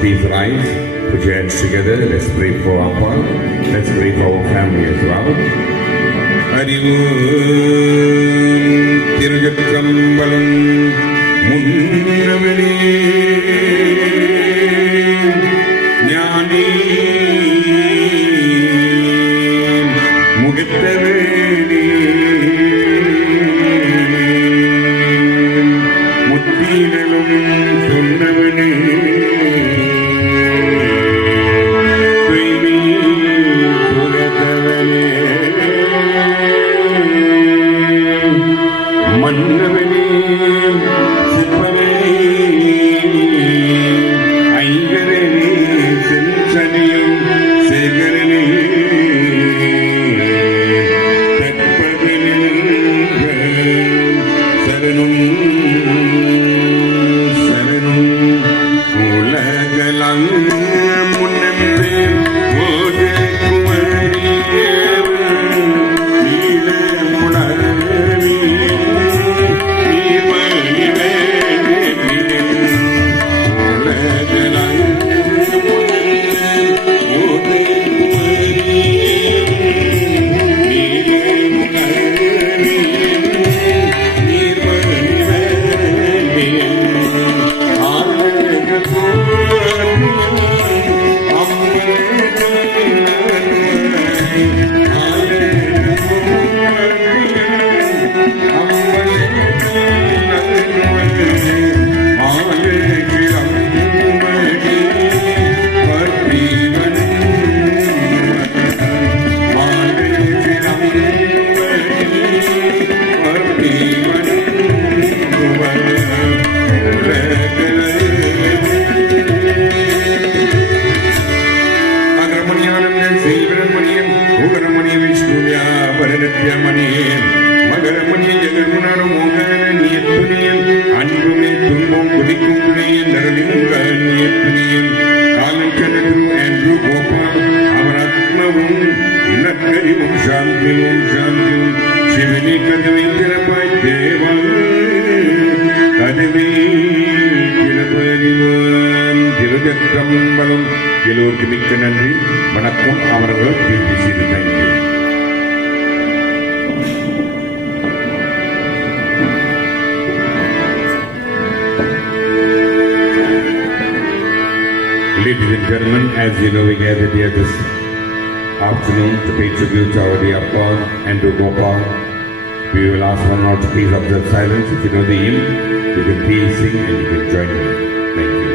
Please rise, put your hands together. Let's pray for our Paul. Let's pray for our family as well. திருச்சம்பலம் முன்னவனே ஞானி முகத்தவனே முத்திகளும் சொன்னவனே மன்னவனே சிற்பனே ஐங்கரனே செஞ்சனையும் சேகரனே தற்பதில் சரணும் சரணும் உலகலங் முன்னே ஓத மகரமணிய ஜெகர்முனார மோகன நியத்துனியன் அன்புமே துன்பம் குதிக்கும் துணையன் நரலிமுகன் நியத்துனியன் காலம் கனகு என்று கோபால் அவர் ஆத்மவும் நற்கரிவும் சாந்தியும் சாந்தியும் சிவனி கதவை திறப்பாய் தேவா கதவை திறப்பறிவான் திருச்சம்பலம். எல்லோருக்கும் மிக்க நன்றி. வணக்கம். அவர்கள் BBC. Thank you. Ladies and gentlemen, as you know, we gathered here this afternoon to pay tribute to our dear Paul and to Gopal. We will ask one now to please observe silence. If you know the hymn, you can please sing and you can join me. Thank you.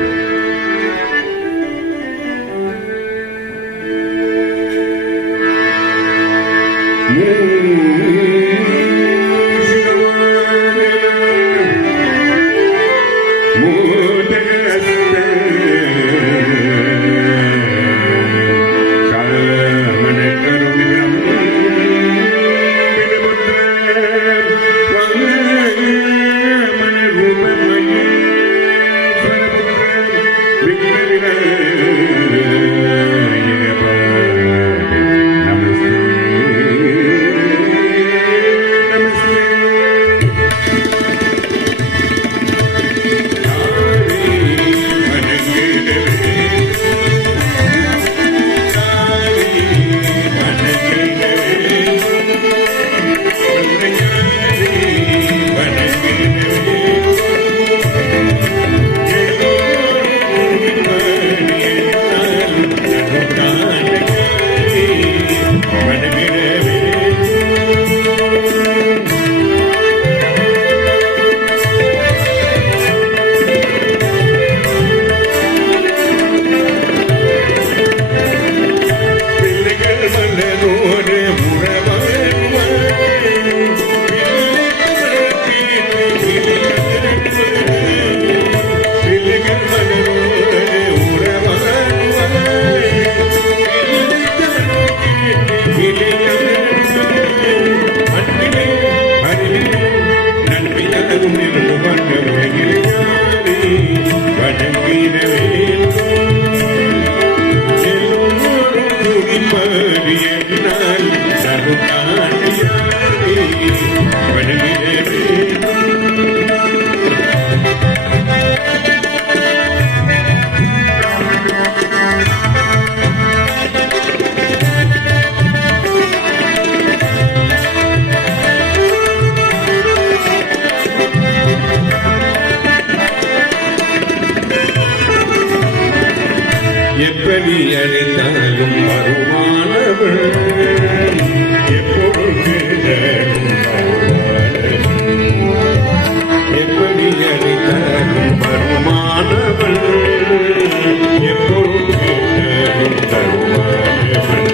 எப்படி அழைத்தாலும் வருமானவள் எப்பொழுது எப்படி அழைத்தாலும் வருமானவள் எப்பொழுது தருவானவள்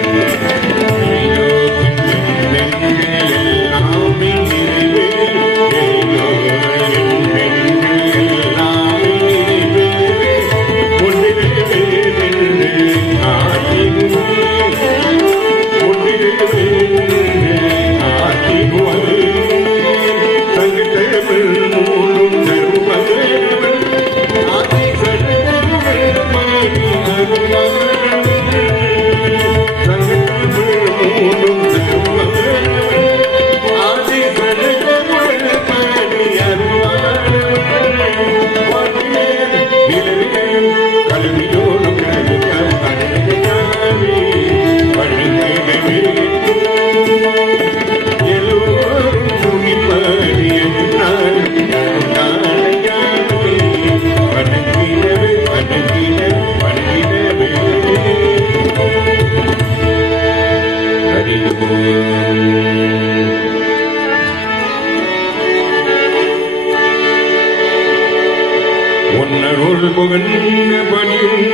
உன்னருள் புகழ்ந்த பணியும்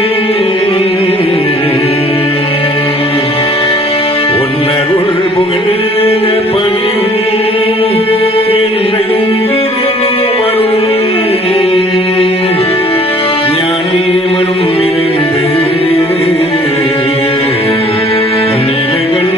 உன்னருள் புகழ்ந்த பணியும் என்னையும் வரும் ஞானியமனும் இருந்து நிலகண்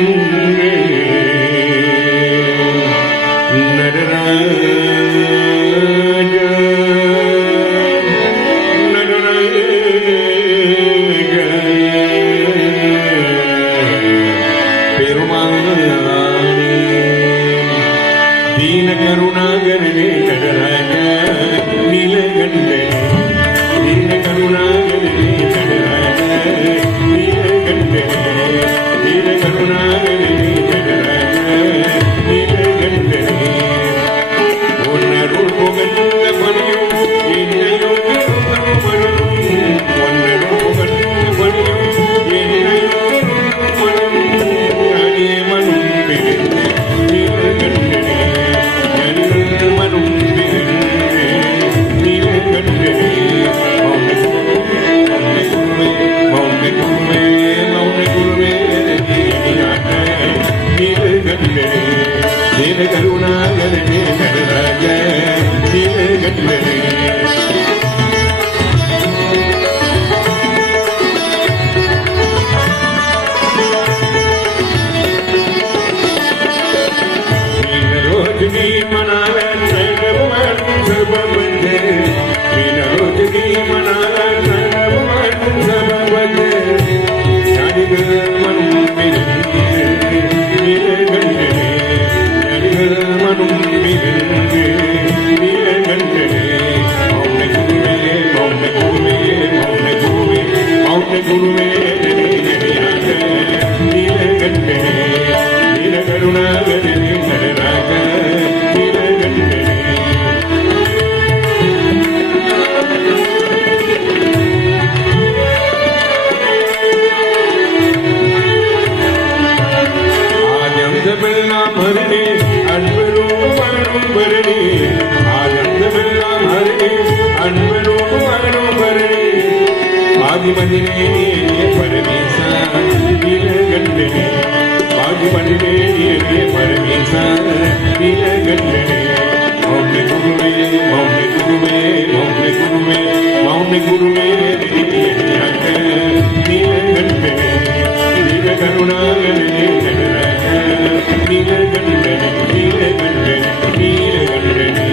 दीन करुणागरने नटराज नीलकंठने दीन करुणागरने नटराज नीलकंठने दीन करुणागरने नटराज नीलकंठने उन्नरुल पुगழ்ந்த பணியும் என்னையும் வரும் உன்னருள் புகழ்ந்த பணியும் என்னையும் வரும் ஞானியமனும் பிரிந்து நீலகண்டனே கருணாகரனே நடராஜ நீலகண்டனே मनाला सर्वबंधे मीनरोजनी मनाला सर्वबंधे ज्ञानिगर मनुम मिलंगे नीलकंठने ज्ञानिगर मनुम मिलंगे नीलकंठने मौन गुरुवे मौन गुरुवे मौन गुरुवे मौन गुरुवे नीलकंठने नील करुणागरने नटराज भरने अनवरों भरने आनंद मिलना भरने अनवरों भरने आदि मदिने परमेशा नीलकंठने आदि मदिने परमेशा नीलकंठने मौन गुरुवे मौन गुरुवे मौन गुरुवे मौन गुरुवे नीलकंठने नील करुणागरने नटराज नीलकंठने नीलकंठने नीलकंठने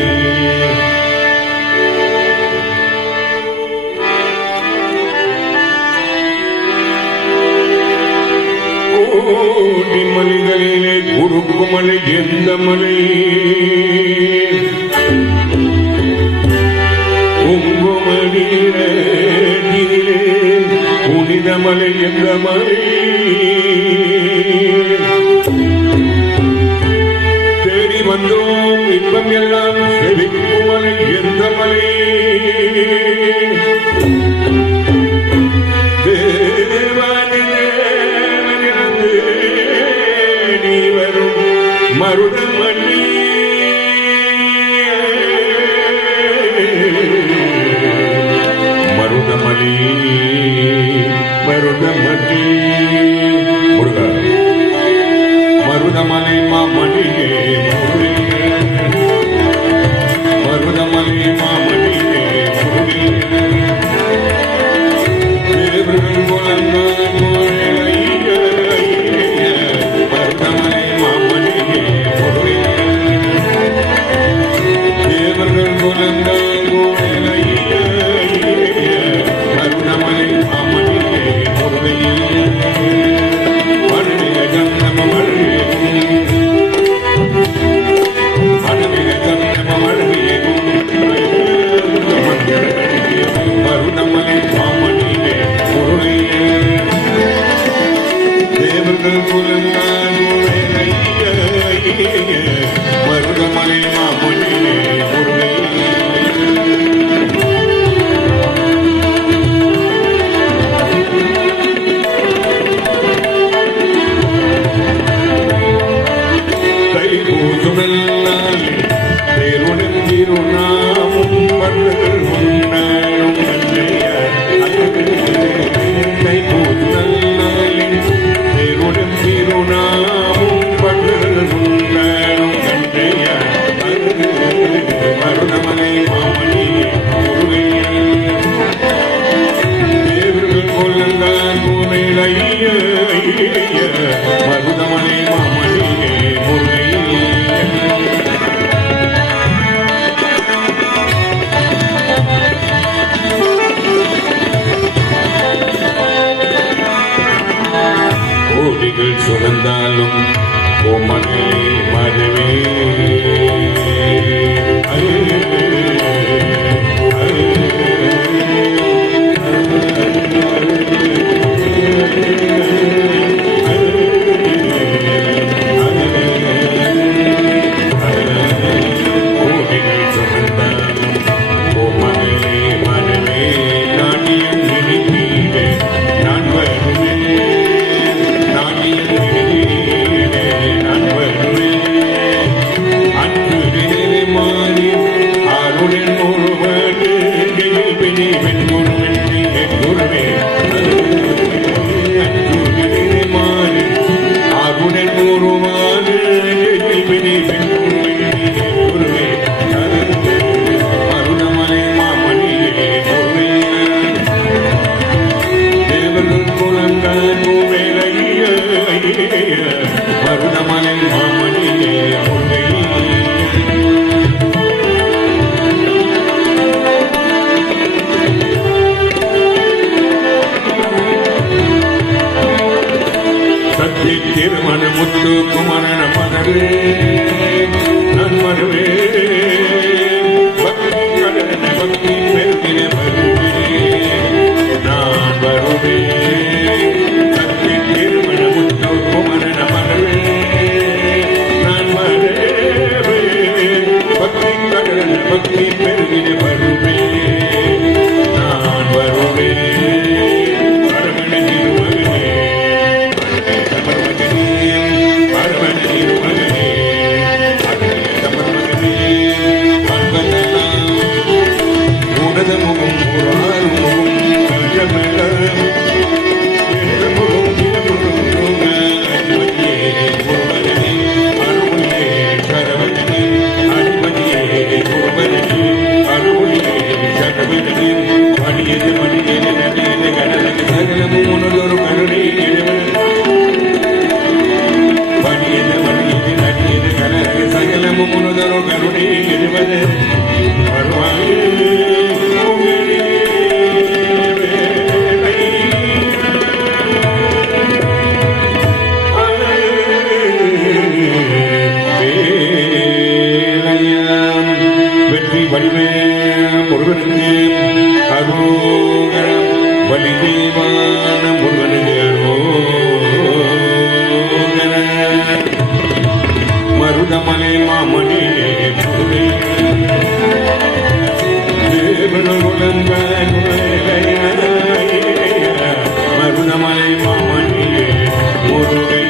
கோடி மலைகளிலே குறுக்குமலை எந்த மலை குங்குமணியிலே புனித மலை எந்த மலை தேடி வந்தோம் இன்பம் எல்லாம் செழிக்கும் மலை எந்த மலை மருதமணி முருகா மருதமலை மாமணியே முருகே மருதமலை மாமணியே முருகே தேவர்கள் குலங்கள் மருதமலை மாமணியே முருகே தேவர்கள் குலங்கள் மருதமலை மாமணியே முருகே மருதமலை மாமணியே முருகே தேவர்கள் குலங்கள் மருதமலை மாமணியே முருகே தேருடன் திருநாமும் பண்டுகள் உண்டாயும் கைபூதுதல்லாலே தேருடன் திருநாமும் பண்டுகள் உண்டாயும் கண்டைய மருதமலை மாமணியே முருகே தேவர்கள் கொள்ளுங்கள் பூமியிலைய மருதமலை மாமணியே முருகே கோடிகள் சுமந்தாலும் மகளே மதுவே கோடிகள் சுமந்தாலும் மகளே மதுவே நாட்டியம் நினைத்தீரே நான் வருவேன் மருதமலை மாமணியே முருகே சத்தி திருமண முத்து குமரன மனவே நான் வருவே பக்தி கடன பக்தி பெருகின வருவே நான் வருவே சத்தி திருமண முத்து குமரன மனவே நான் வருவே பக்தி கடன பக்தி பெருகின வருவே நான் வருவே மருதமலை மாமணியே முருகே மருதமலை மாமணியே முருகை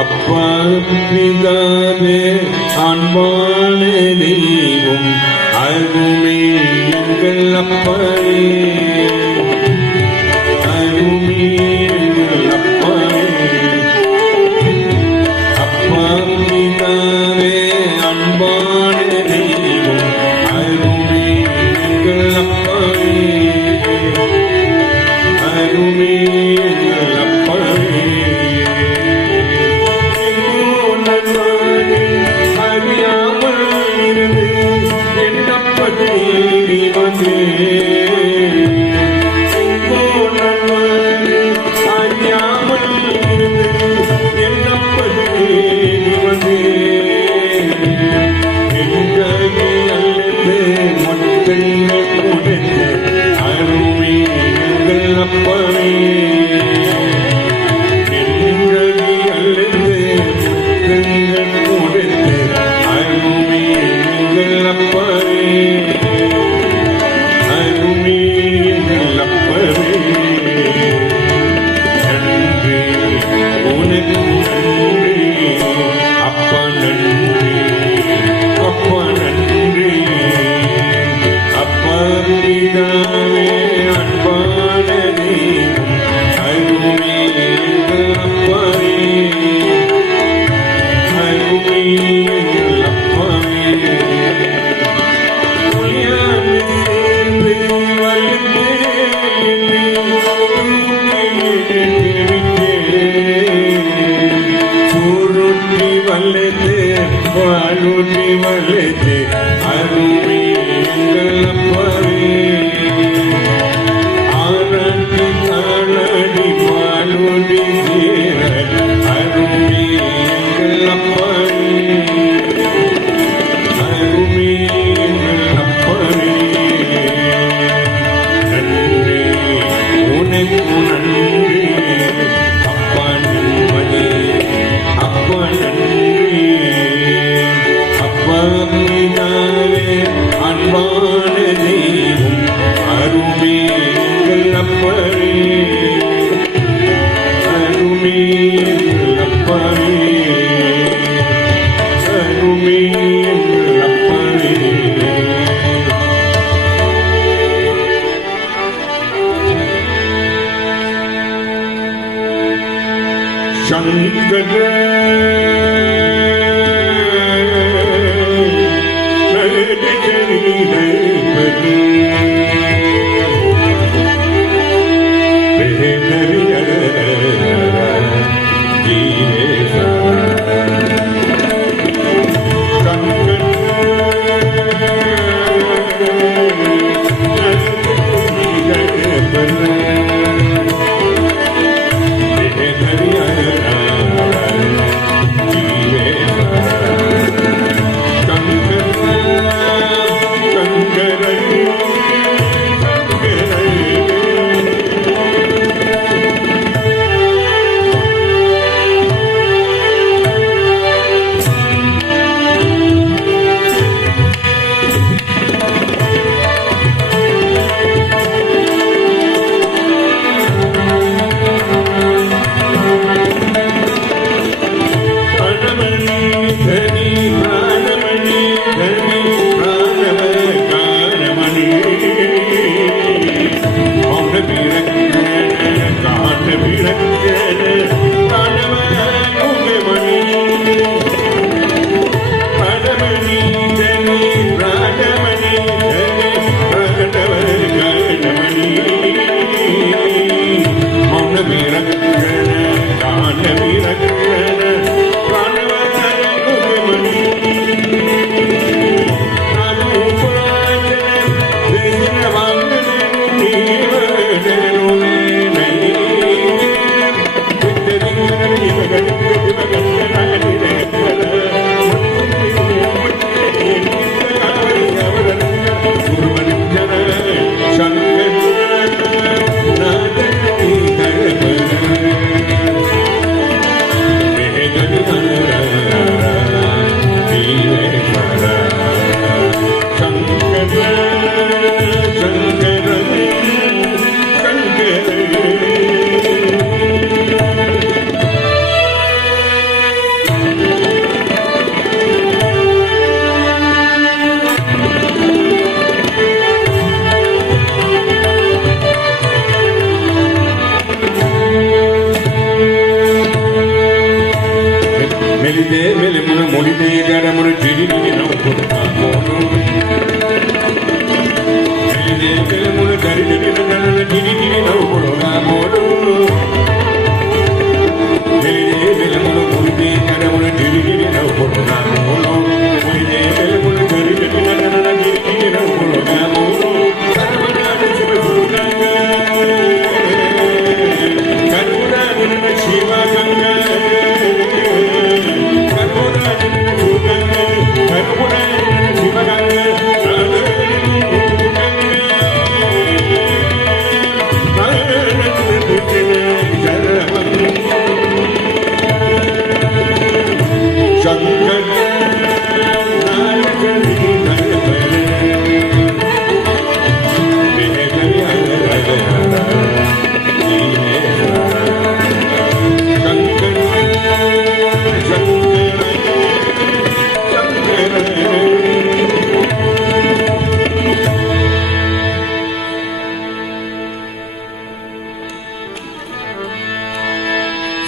அப்பா பிதாவே அன்பான தெய்வம் அருமே எங்கள் அப்பனே அருமே எங்கள் அப்பனே அப்பா பிதாவே அன்பான தெய்வம் அருமே எங்கள் அப்பனே அருமே எங்கள் அப்பனே அருமை எங்கள் அப்பனே மாலூட்டி வளைத்து அருமை எங்கள் அப்பவே ஆராட்டி தாளடி மாலூட்டி சேர அருமை எங்கள் அப்பவே அருமை எங்கள் அப்பவே நன்றி உனக்கு நன்றி அப்பா நிம்மதி அப்பா நன்றி அப்பா மீதாவே அன்பான தெய்வம் அருமை எங்கள் அப்பவே அருமை எங்கள் அப்பவே அருமை எங்கள் அப்பவே சங்கர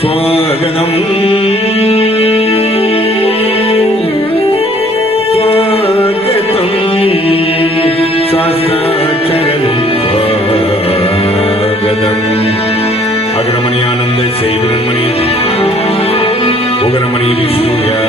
स्वागतम् स्वागतम् शास्त्राचरणम् स्वागतम् अग्रमणि आनंद शैवरमणि उग्रमणि विष्णुया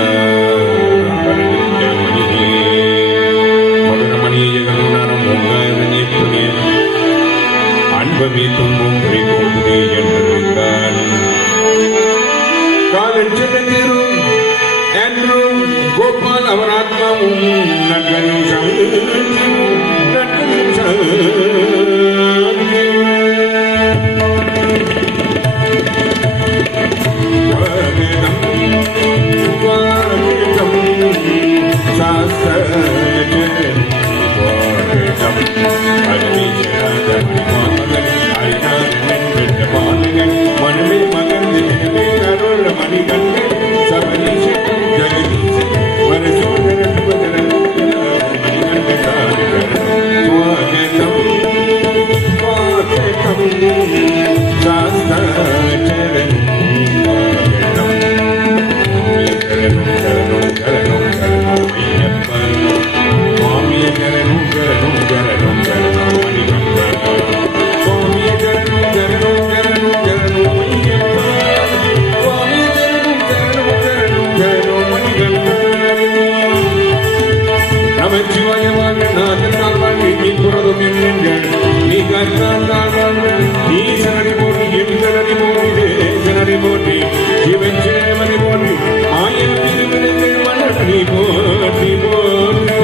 மணி போட்டி சிவஞ்சே மணி போட்டி மாய திருவிருந்து மணி போட்டி போட்டி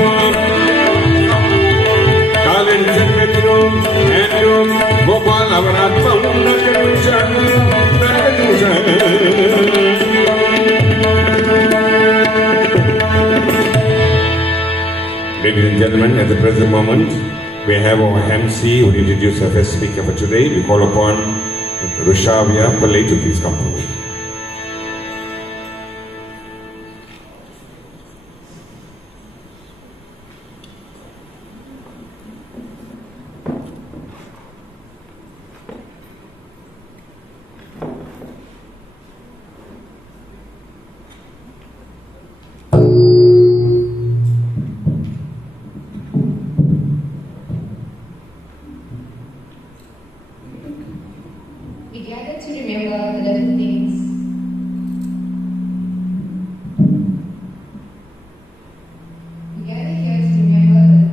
காலன் செல்வத்திலும் ஆண்ட்ரூம் கோபால் அவர் ஆத்மம் நகருஷன் Ladies and gentlemen, at the present moment, we have our MC who will introduce our first speaker for today. We call upon Rushavia Pillai to please come forward. We gather to remember the little things. We gather here to remember the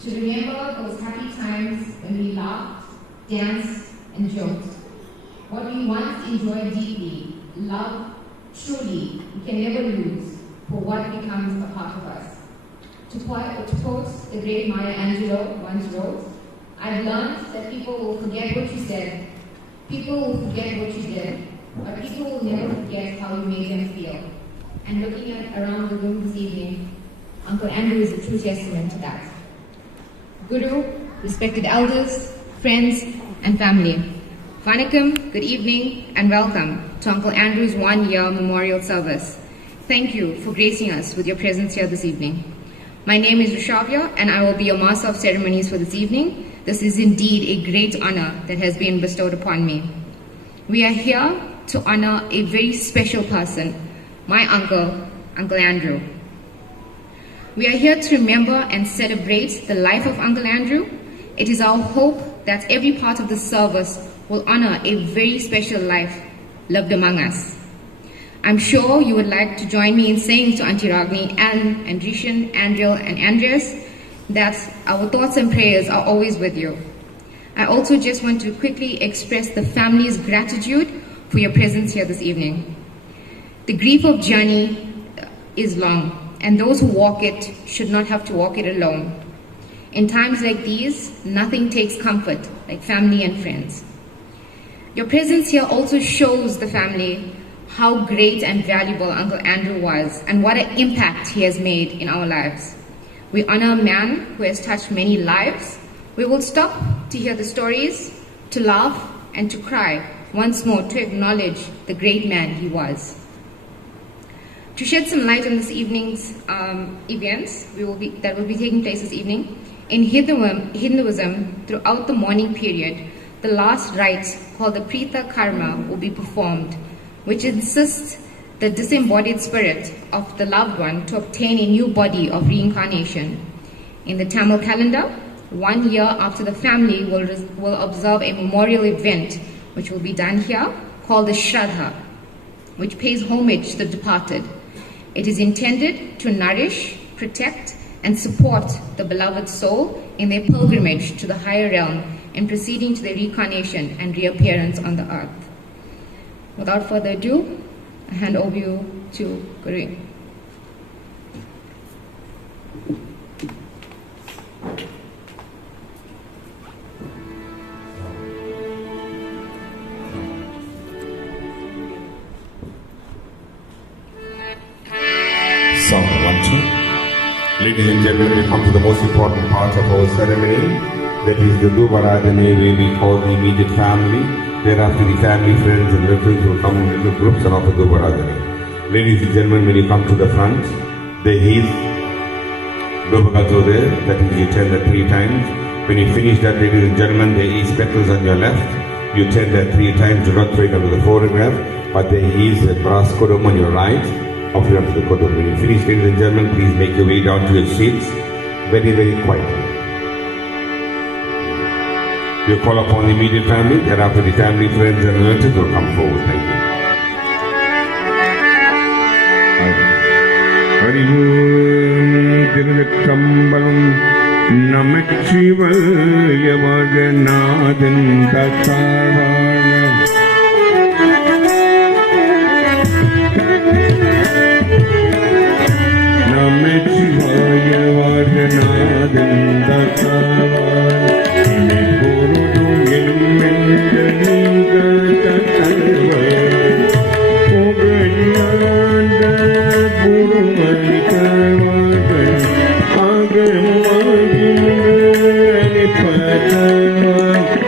to remember those happy times when we laughed, danced, and joked. What we once enjoyed deeply, love, truly, we can never lose, for what becomes a part of us. To quote the great Maya Angelou once wrote, I've learned that people will forget what you said, people will forget what you did, but people will never forget how you made them feel. And looking around the room this evening, Uncle Andrew is a true testament to that. Guru, respected elders, friends, and family. Vanakkam, good evening, and welcome to Uncle Andrew's one-year memorial service. Thank you for gracing us with your presence here this evening. My name is Rushavia, and I will be your master of ceremonies for this evening. This is indeed a great honor that has been bestowed upon me. We are here to honor a very special person, my uncle, Uncle Andrew. We are here to remember and celebrate the life of Uncle Andrew. It is our hope that every part of the service will honor a very special life lived among us. I'm sure you would like to join me in saying to Auntie Ragni, Anne, and Rishan, Andriel, and Andreas that our thoughts and prayers are always with you. I also just want to quickly express the family's gratitude for your presence here this evening. The grief of journey is long, and those who walk it should not have to walk it alone. In times like these, nothing takes comfort like family and friends. Your presence here also shows the family how great and valuable Uncle Andrew was and what an impact he has made in our lives. We honor a man who has touched many lives. We will stop to hear the stories, to laugh, and to cry once more to acknowledge the great man he was. To shed some light on this evening's events that will be taking place this evening, in Hinduism, throughout the morning period, the last rite called the Prita Karma will be performed, which insists the disembodied spirit of the loved one to obtain a new body of reincarnation. In the Tamil calendar, 1 year after the family will observe a memorial event which will be done here called the Shraddha, which pays homage to the departed. It is intended to nourish, protect, and support the beloved soul in their pilgrimage to the higher realm in proceeding to their reincarnation and reappearance on the earth. Without further ado, I hand over you to Guru. Ladies and gentlemen, we come to the most important part of our ceremony. That is the Dubaradane, where we call the immediate family. Thereafter, the family, friends, and relatives will come in little groups and offer Dubaradane. Ladies and gentlemen, when you come to the front, there is Dubagazo there, that is, you turn that 3 times. When you finish that, ladies and gentlemen, there is petals on your left. You turn that 3 times, do not throw it onto the photograph, but there is a brass kodum on your right. Offer it onto the kodum. When you finish, ladies and gentlemen, please make your way down to your seats. Very, very quietly. You call upon the immediate family, thereafter the family, friends, and relatives will come forward. Thank you. திருக்கம்பலம் நமச்சிவாயவாக நாதன் தத்தாவாக நமச்சிவாயவாக நாதன் தத்தாவாக இனி பொருளும் என்மென்ற நீங்க தத்தாவாக புகழாண்ட குருமணிக்காவாக ஆகமாகின்றே பதவாக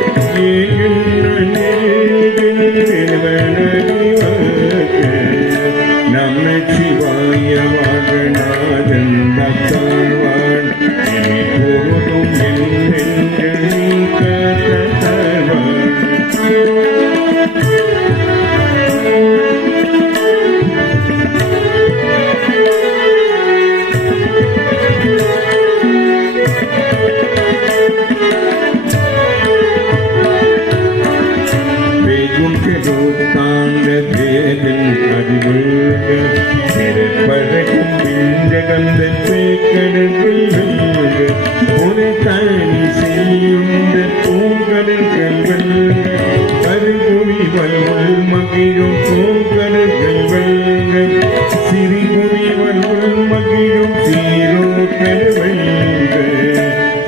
நமச்சிவாயவாக நாதன் தத்தாழ்வான் இனி பொருளும் என்மென்ற நீங்க தத்தாழ்வான்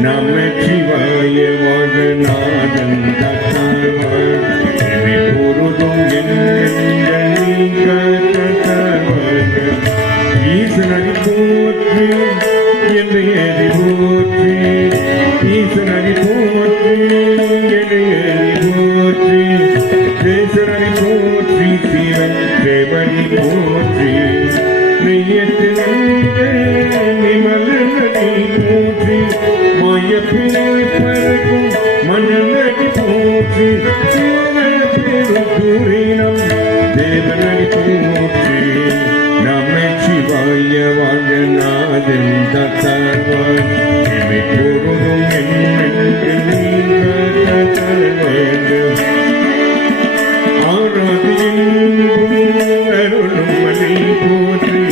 நமச்சிவாயவாக நாதன் தத்தாழ்வான் இனி பொருளும் என்மென்ற நீங்க தத்தாழ்வான் ஈசனடி போற்றி என்று எதி போற்றி ஈசனடி போற்றி என்று எதி போற்றி தேசனடி போற்றி சிவன் தேவனி போற்றி நெய்யத்து நிமலனடி போற்றி மாயப்பிள்ளை பறக்கும் மன்னனடி போற்றி பெருந்தூரினம் தேவனடி போற்றி நமச்சிவாயவாக நாதன் தத்தாழ்வான் இனி பொருளும் என்மென்ற நீங்க தத்தாழ்வான் ஆராதியின் அருளும் மலை போற்றி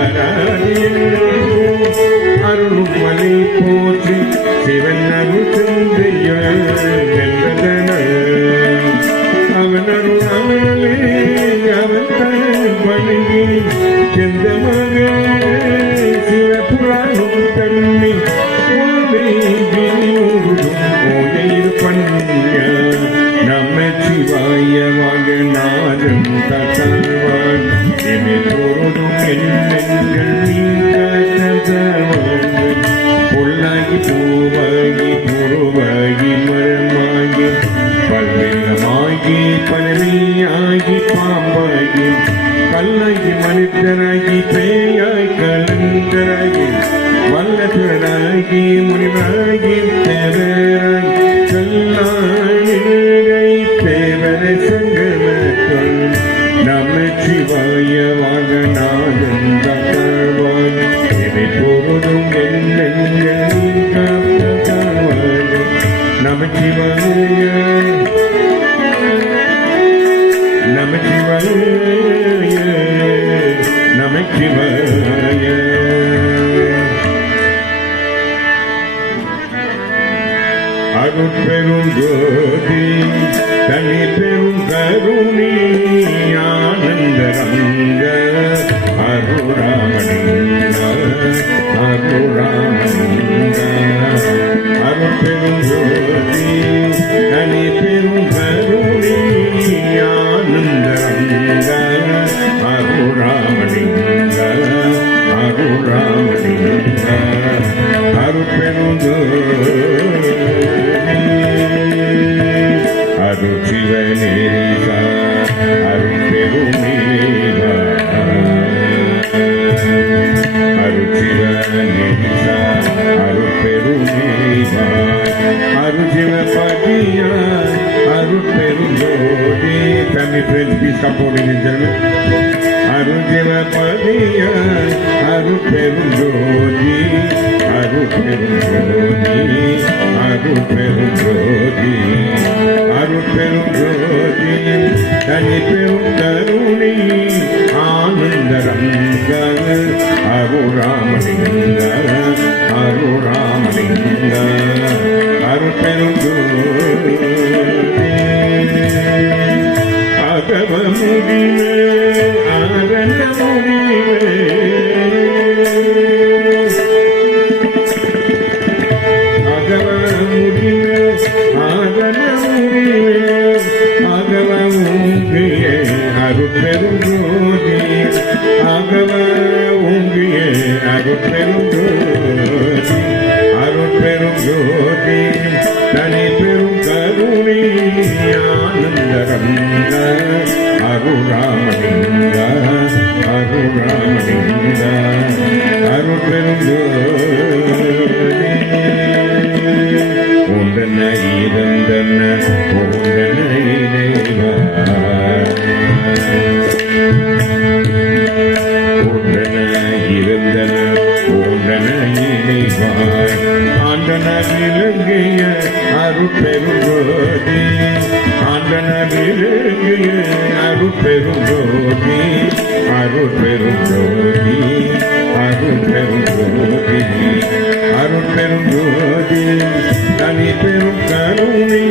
ஆராதியின் அருளும் மலை போற்றி சிவன் அருள் தந்தையான் அவன் அருளாலே அவன் தான் வணங்கி செந்தமாக சிவபுராணம் தன்னை ஓதையில் பண்ண நமச்சிவாயவாக நாதன் தத்தாழ்வான் இனி பொருளும் என்மென்ற நீங்க தத்தாழ்வான் பொல்லாகி பூவாகி புருவாகி மரமாகி பல்வெள்ளமாகி பறவையாகி பாம்பாகி கல்லாகி மனிதனாகி பேயாய் கலந்தராகி வல்லதராகி முனிவராகி தேவராகி சொல்லானிலை தேவர சங்கமத்தொல் நமச்சிவாயவாக நாதன் தத்தாழ்வான் இனி பொருளும் என்மென்ற நீங்க தத்தாழ்வான் நமச்சிவாய நமச்சிவாய நமச்சிவாய அருட்பெரும் ஜோதி தனி பெரும் கருணி ஆனந்தரங்க அருளாமணிங்க அருளாமணிங்க அருட்பெரும் ஜோதி தனி பெரும் கருணி ஆனந்தரங்க அருளாமணிங்க அருளாமணிங்க அருஜிவபதியாய் அருட்பெருஞ்சோதி. Family friends, please come forward, ladies and gentlemen. அருஜிவபதியாய் அருட்பெருஞ்சோதி, அருட்பெருஞ்சோதி, அருட்பெருஞ்சோதி, அருட்பெருஞ்சோதி, தனிப்பெரும் கருணை ஆனந்தரங்க அருராமலிங்க, அருராமலிங்க, அருட்பெருஞ்சோதி. அகவ முடிவே ஆரண முடிவே, அகவ முடிவே ஆரண முடிவே, அகவ ஊங்கிய அருட்பெருஞ்சோதி, அகவ ஊங்கிய அருட்பெருஞ்சோதி, அருட்பெருஞ்சோதி, தனிப்பெரும் கருணை ஆனந்தரங்க அருராமலிங்க, அருராமலிங்க, அருட்பெருஞ்சோதி. உண்டன இருந்தன உண்டன இறைவா, உண்டன இருந்தன உண்டன இறைவா, ஆண்டன விளங்கிய அருட்பெருஞ்சோதி, ஆண்டன விளங்கிய அருட்பெருஞ்சோதி, அருட்பெருஞ்சோதி, அருட்பெருஞ்சோதி, அருட்பெருஞ்சோதி, தனிப்பெரும் கருணை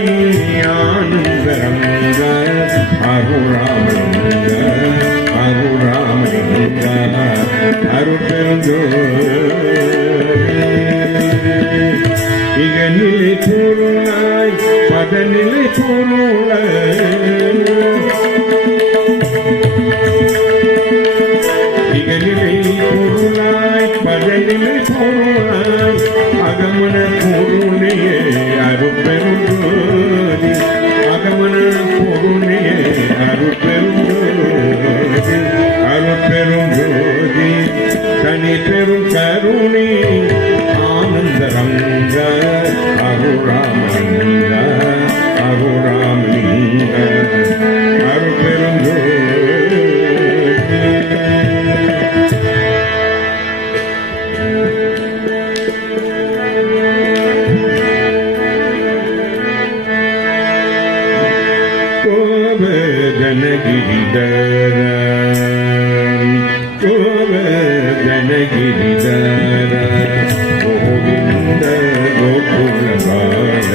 ஆனந்தரங்க அருராமலிங்க, அருராமலிங்க, அருட்பெருஞ்சோதி. இகநிலை பொருளாய் பதநிலை பொருளாய், இகநிலை பொருளாய் பதநிலை பொருளாய், அகமன பொருளையே அருட்பெருஞ்சோதி, அகமன பொருளையே அருட்பெருஞ்சோதி, அருட்பெருஞ்சோதி, தனிப்பெரும் கருணை ஆனந்தரங்க அருராமலிங்க, அருராமலிங்க, அருட்பெருஞ்சோதி. கோவர்தனகிரிதர, கோவர்தனகிரிதர, கோவிந்த கோகுலபாலக,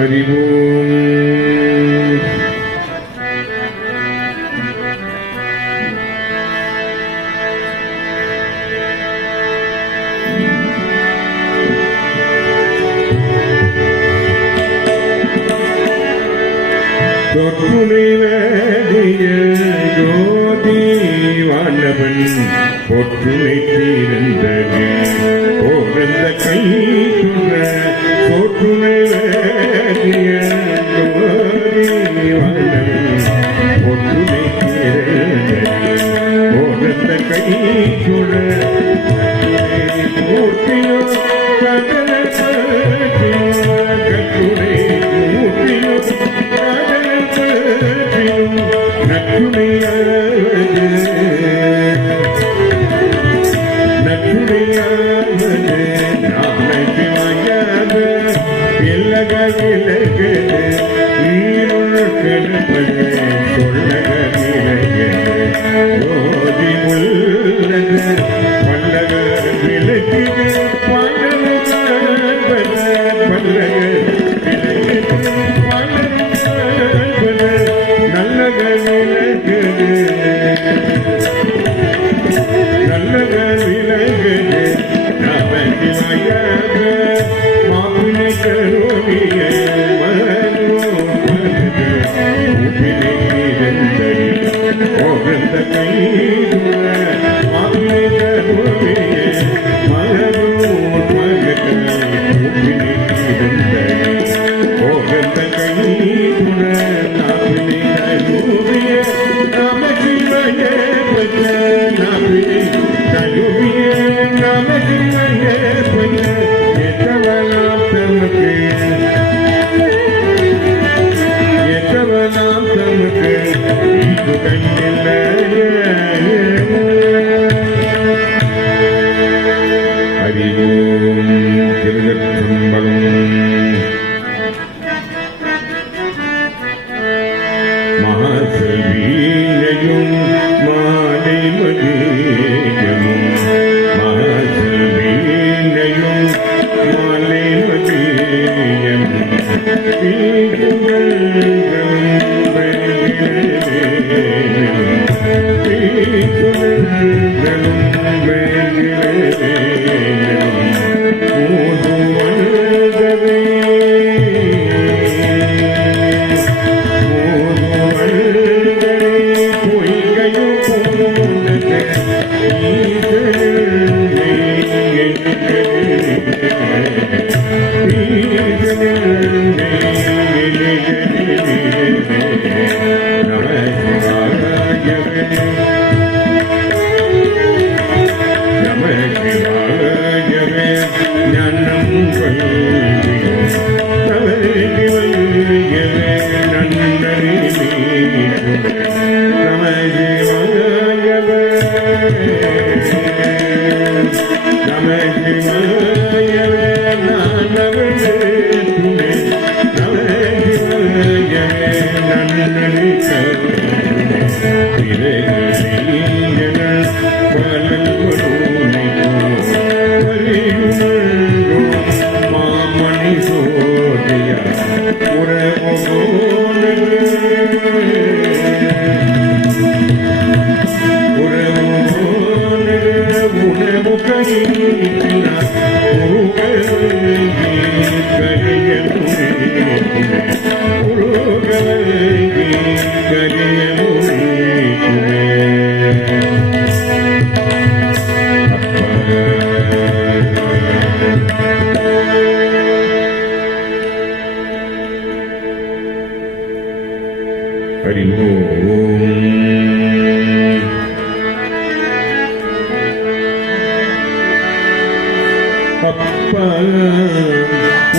அறிவோம். தொற்றுனை வேதிய ஜோதி வானவன் பொற்றுனை தீர்ந்தது போகின்ற கை துற தொற்றுனை வேதிய ஜோதி வானவன் பொற்றுனை தீர்ந்தது போகின்ற கை துற மூர்த்தியோ கதல கட்டுரை மூர்த்தியோ நற்றுடையாவது நாமக்கிவாயாத எல்லக விலகது நீருள்கெடுப்பது சொல்லக விலகது ஓதி உள்ளது பல்லக விலகிது பல்லக பல்லக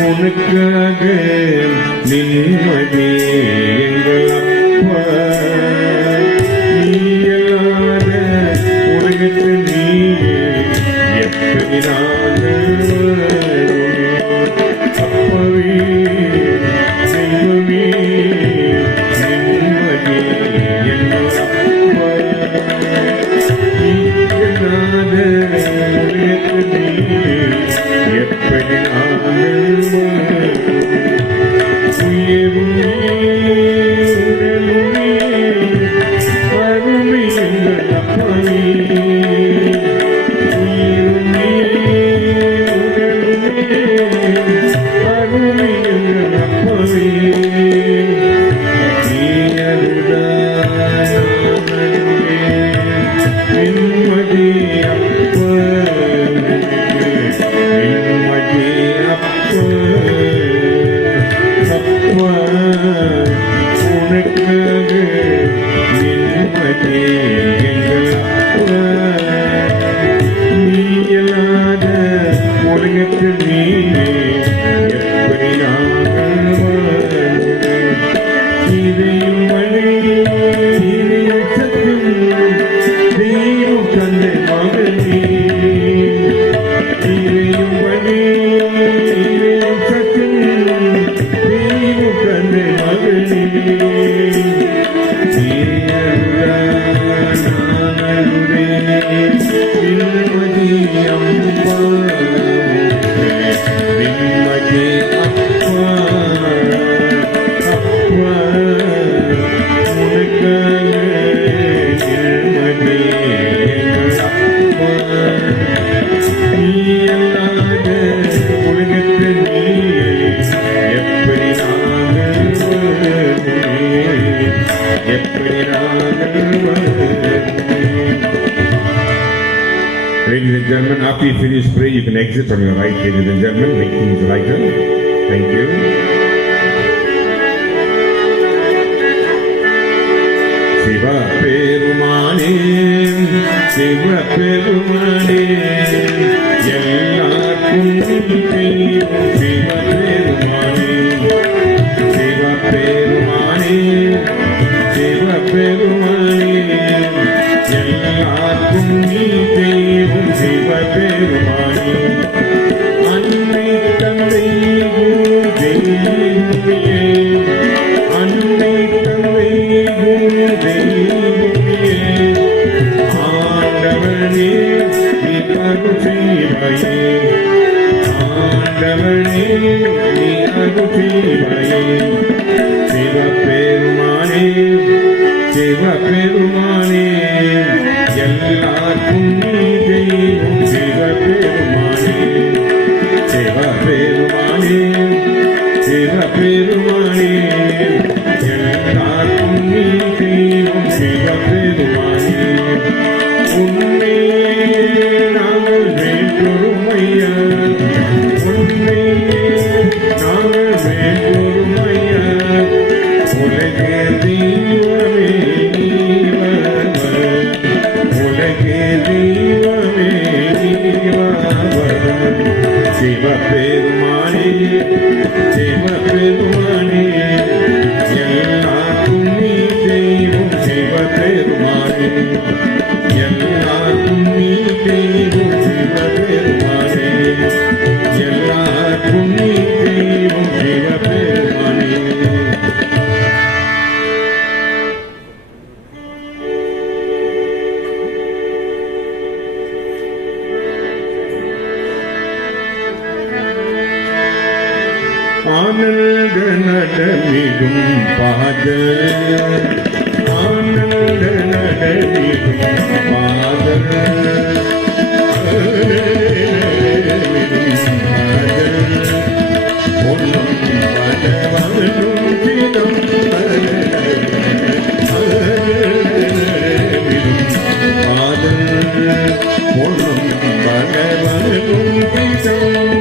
உனக்காக நிம்மதி எங்கள் அப்பா நீயலாத உலகத்து நீயே எப்படி அப்பவே தெய்வமே நிம்மதி எங்கள் அப்பா நீயலாத உலகத்து நீயே எப்படி உலகத்து நீனே எப்படி நாங்கள் வாழ்வோம். இதையும் வழி இதையும் சற்றும் தெய்வம் தந்த மகனே. இதையும் வழி இதையும் சற்றும் தெய்வம் தந்த மகனே. Ladies and gentlemen, after you finish praying, you can exit on your right, ladies and gentlemen. Making is lighter. Thank you. Shiva Perumane, Shiva Perumane, Yellarkum Shiva Perumane, Shiva Perumane, Shiva Perumane, Yellarkum Shiva Perumane, Anne Tanai Deviye, Anne Tanai Deviye, Aandavane Ni Aruchivaye, Aandavane Ni Aruchivaye, Shiva Perumane, Shiva Perumane, Yellarkum Shiva Perumane, Shiva Perumane, Shiva Perumane, Yellarkum Shiva Perumane. Unne nagal vendorumaiya, unne nagal vendorumaiya, ulage deevame neevava, ulage deevame neevava. Shiva Perumane, Shiva Perumane, Yellarkum Deevam Shiva Perumane, Yellarkum Deevam Shiva Perumane, Yellarkum Deevam Shiva Perumane. ஆனந்த நடமிடும் பாத, ஆனந்த நடமிடும் பாத, பொன்னும் பலவனும் தினம் பாத, பொன்னும் பலவனும் தினம்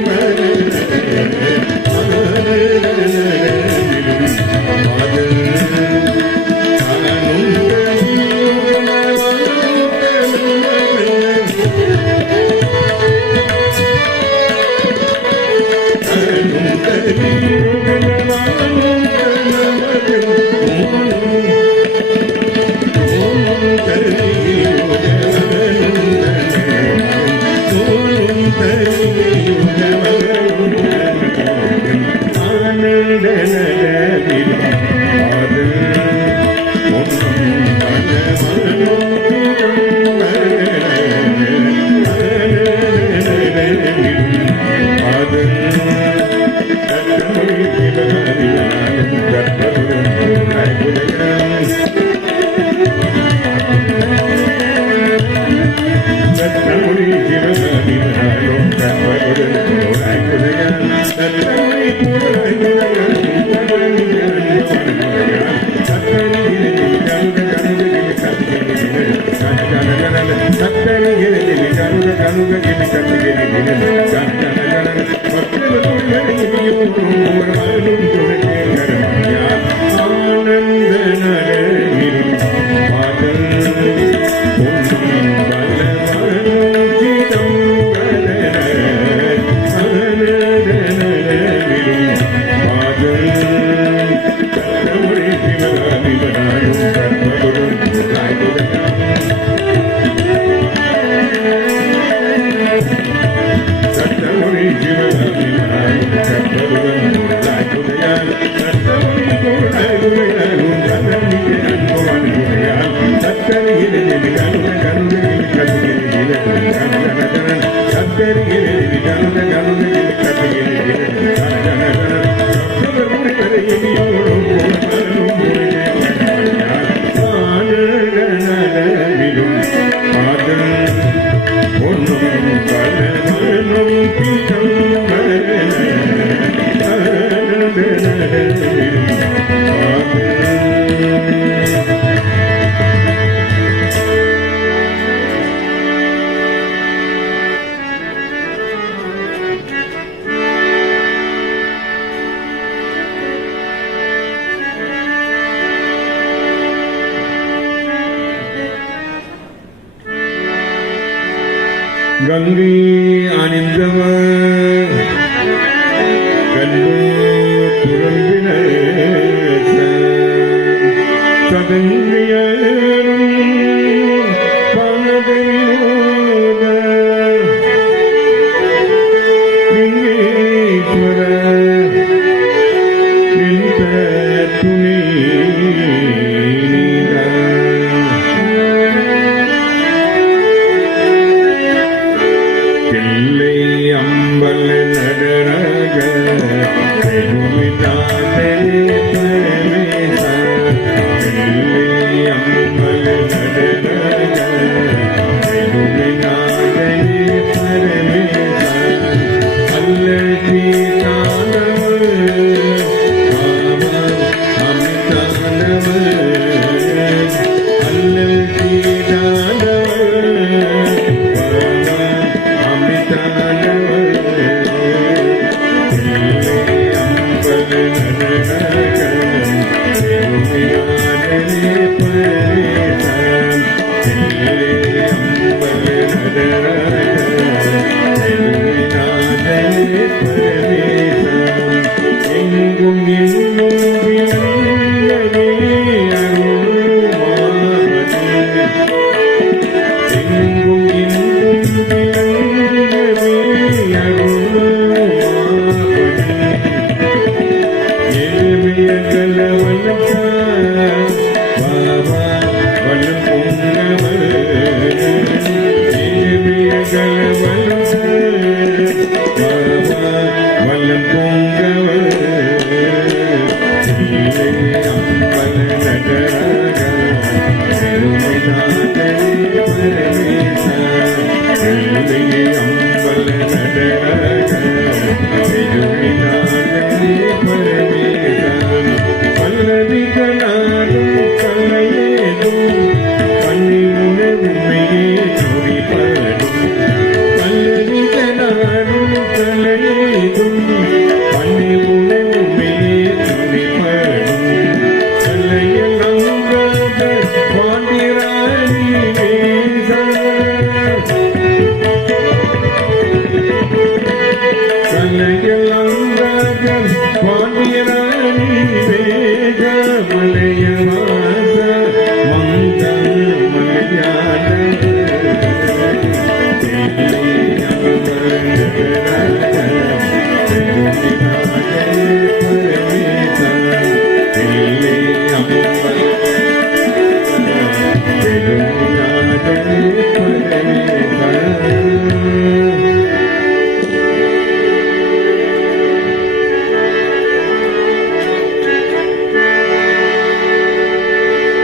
கங்கை அணிந்தவர் கண்டு துறந்தின சதங்கியரும் பணவினோத லிங்கேஸ்வர நின்ற துணை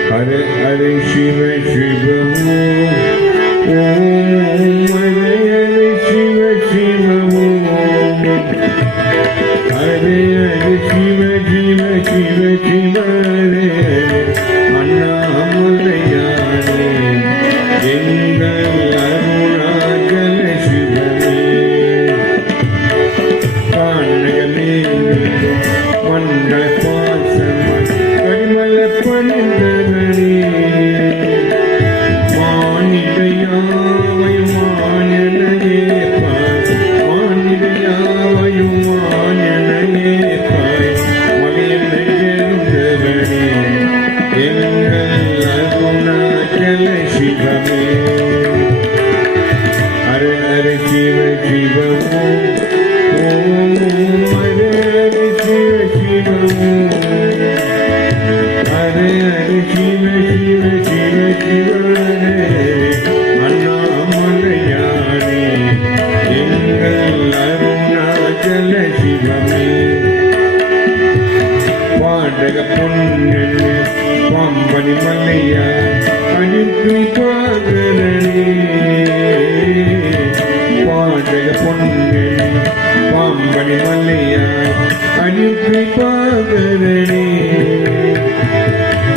Hare Hare Shiva Shiva Om Hare Hare Shiva Shiva Om Hare Hare Shiva Shiva Shiva Shiva Hare Annamallayane Engal Arunachala Shivane Kanagame Mandala Pasaman Kadimala Panindagane Manidayavayum Manyanage Manidayavayum Manyanage Malayanagerundavane Engal Arunachala Shivame Hare Hare Shiva Shiva Om Hare Hare Shiva Shiva Hare Hare Shiva Shiva Shiva Shiva Hare Annamallayane கிருபாகரணி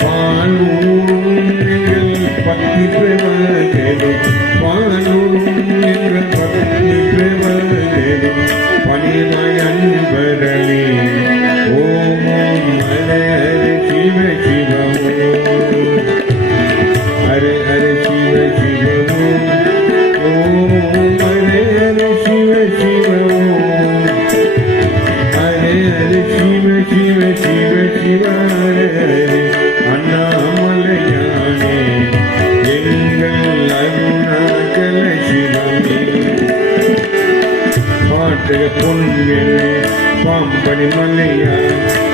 பாலூரும் எங்கள் பக்தி பிரபகரும் பாலூரும் எங்கள் பக்தி பிரபகரும் பணிவாய் அன்பர்களே ஓம் ஓம் ஹரே ஹரே சிவ சிவ ஹரே ஹரே சிவ சிவ ஓம் ஹரே ஹரே சிவ சிவ ஹரே ஹரே சிவ சிவ சிவ சிவ ஹரே ஹரே அண்ணாமலையானே எங்கள் அருணாச்சல சிவமே பாட்டக பொன்வே பாம்படி மலையா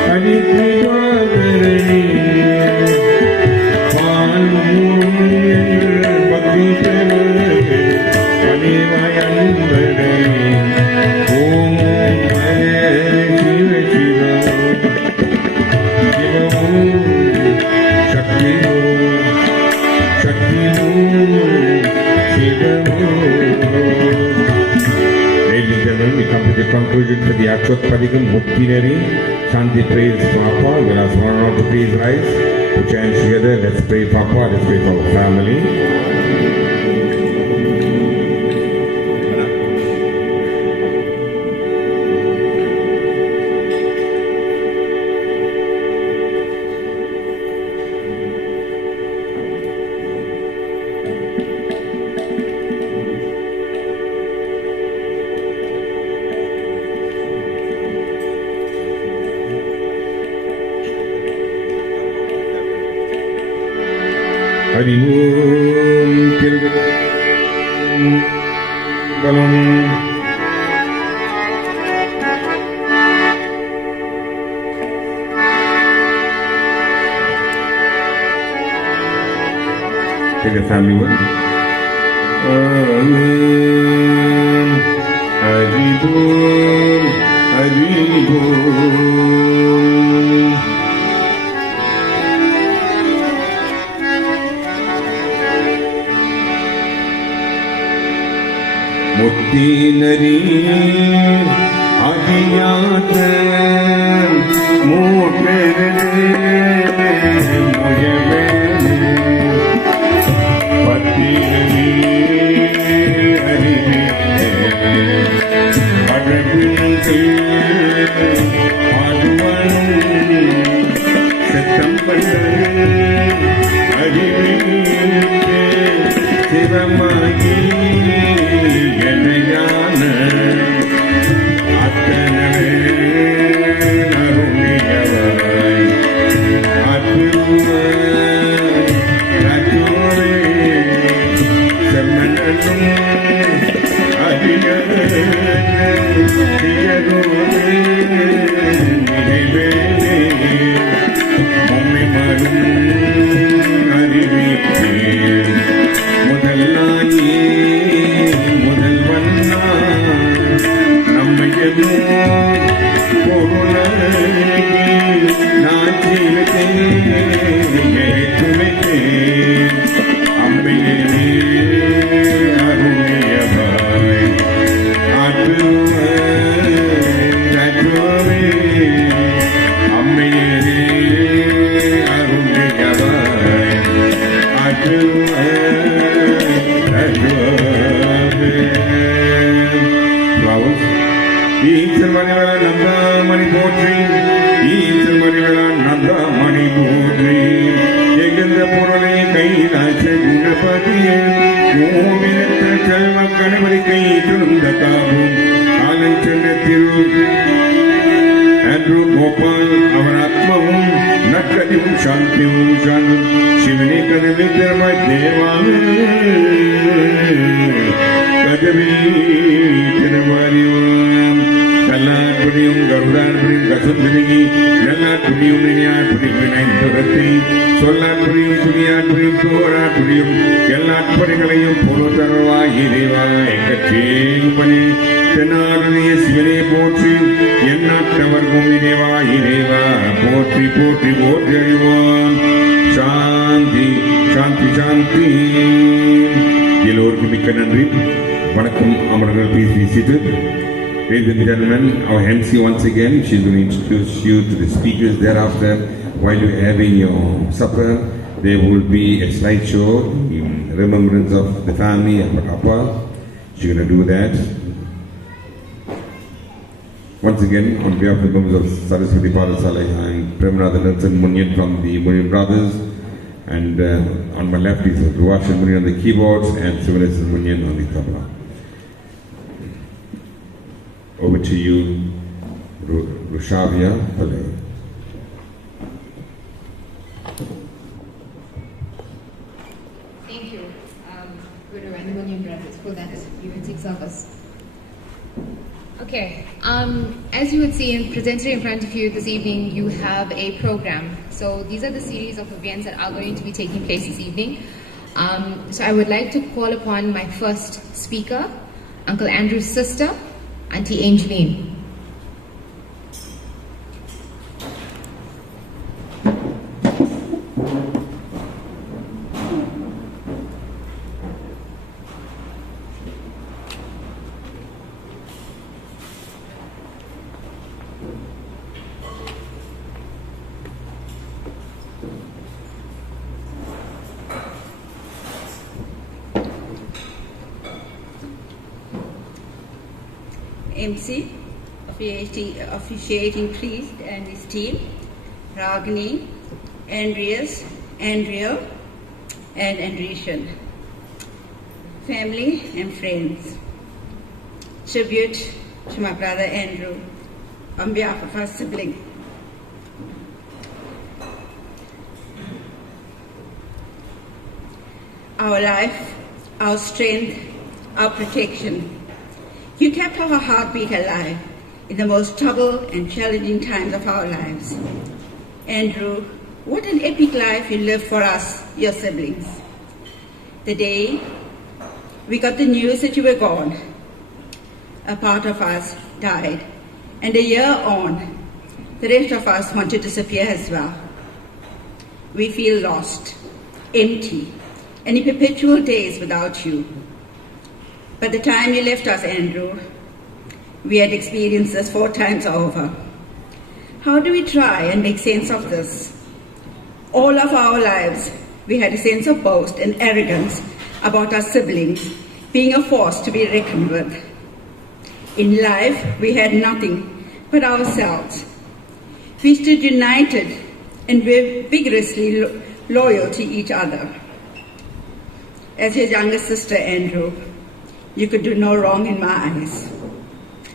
ஹரிகிருபாகரணி பாலூரும் எங்கள் பக்தி பிரபகரே பணிவாய் அன்பர்களே ஓம் ஓம் ஹரே ஹரே சிவ சிவ சிவ ஓம் சக்தி ஓம் சக்தி ஓம் சிவ ஓம். Ladies and gentlemen, we come to the conclusion for the Akshotpadikam Muktinari Shanti praise Papa. We'll ask one or two please rise to chant together. Let's pray Papa, let's pray for our family. Hari Om Kirgalam Take the family one. Hari Om Hari Om. முத்தினரி அடியாத மூட்டரது முயவே பத்தினரி அறிவே அழகு அதுவனும் சத்தம் பண்ண அறிவே சிவமாகி எல்லோருக்கும் மிக்க நன்றி. வணக்கம். அமரர்கள், please be seated. Ladies and gentlemen, our MC once again, she's going to introduce you to the speakers. Thereafter, while you're having your supper, there will be a slideshow in remembrance of the family and Papa. She's going to do that. Once again, on behalf of the members of Saraswati Parasalaya and Premnatha Nelson Munyan from the Munyan Brothers, and on my left is Ruwashan Munyan on the keyboards and Sivanesan Munyan on the tabla. Over to you, Rushavia Pale. Thank you, Guru and the Munyan Brothers, for that unity service. Okay, as you would see presented in front of you this evening, you have a program. So these are the series of events that are going to be taking place this evening. So I would like to call upon my first speaker, Uncle Andrew's sister, Auntie Angeline. MC, officiating priest and his team, Ragini, Andreas, Andrea, and Andresian, family and friends. Tribute to my brother Andrew on behalf of our sibling. Our life, our strength, our protection. You kept our heartbeat alive in the most troubled and challenging times of our lives. Andrew, what an epic life you lived for us, your siblings. The day we got the news that you were gone, a part of us died, and a year on, the rest of us want to disappear as well. We feel lost, empty, and in perpetual days without you. By the time you left us, Andrew, we had experienced this 4 times over. How do we try and make sense of this? All of our lives, we had a sense of boast and arrogance about our siblings being a force to be reckoned with. In life, we had nothing but ourselves. We stood united and were vigorously loyal to each other. As your younger sister, Andrew, you could do no wrong in my eyes.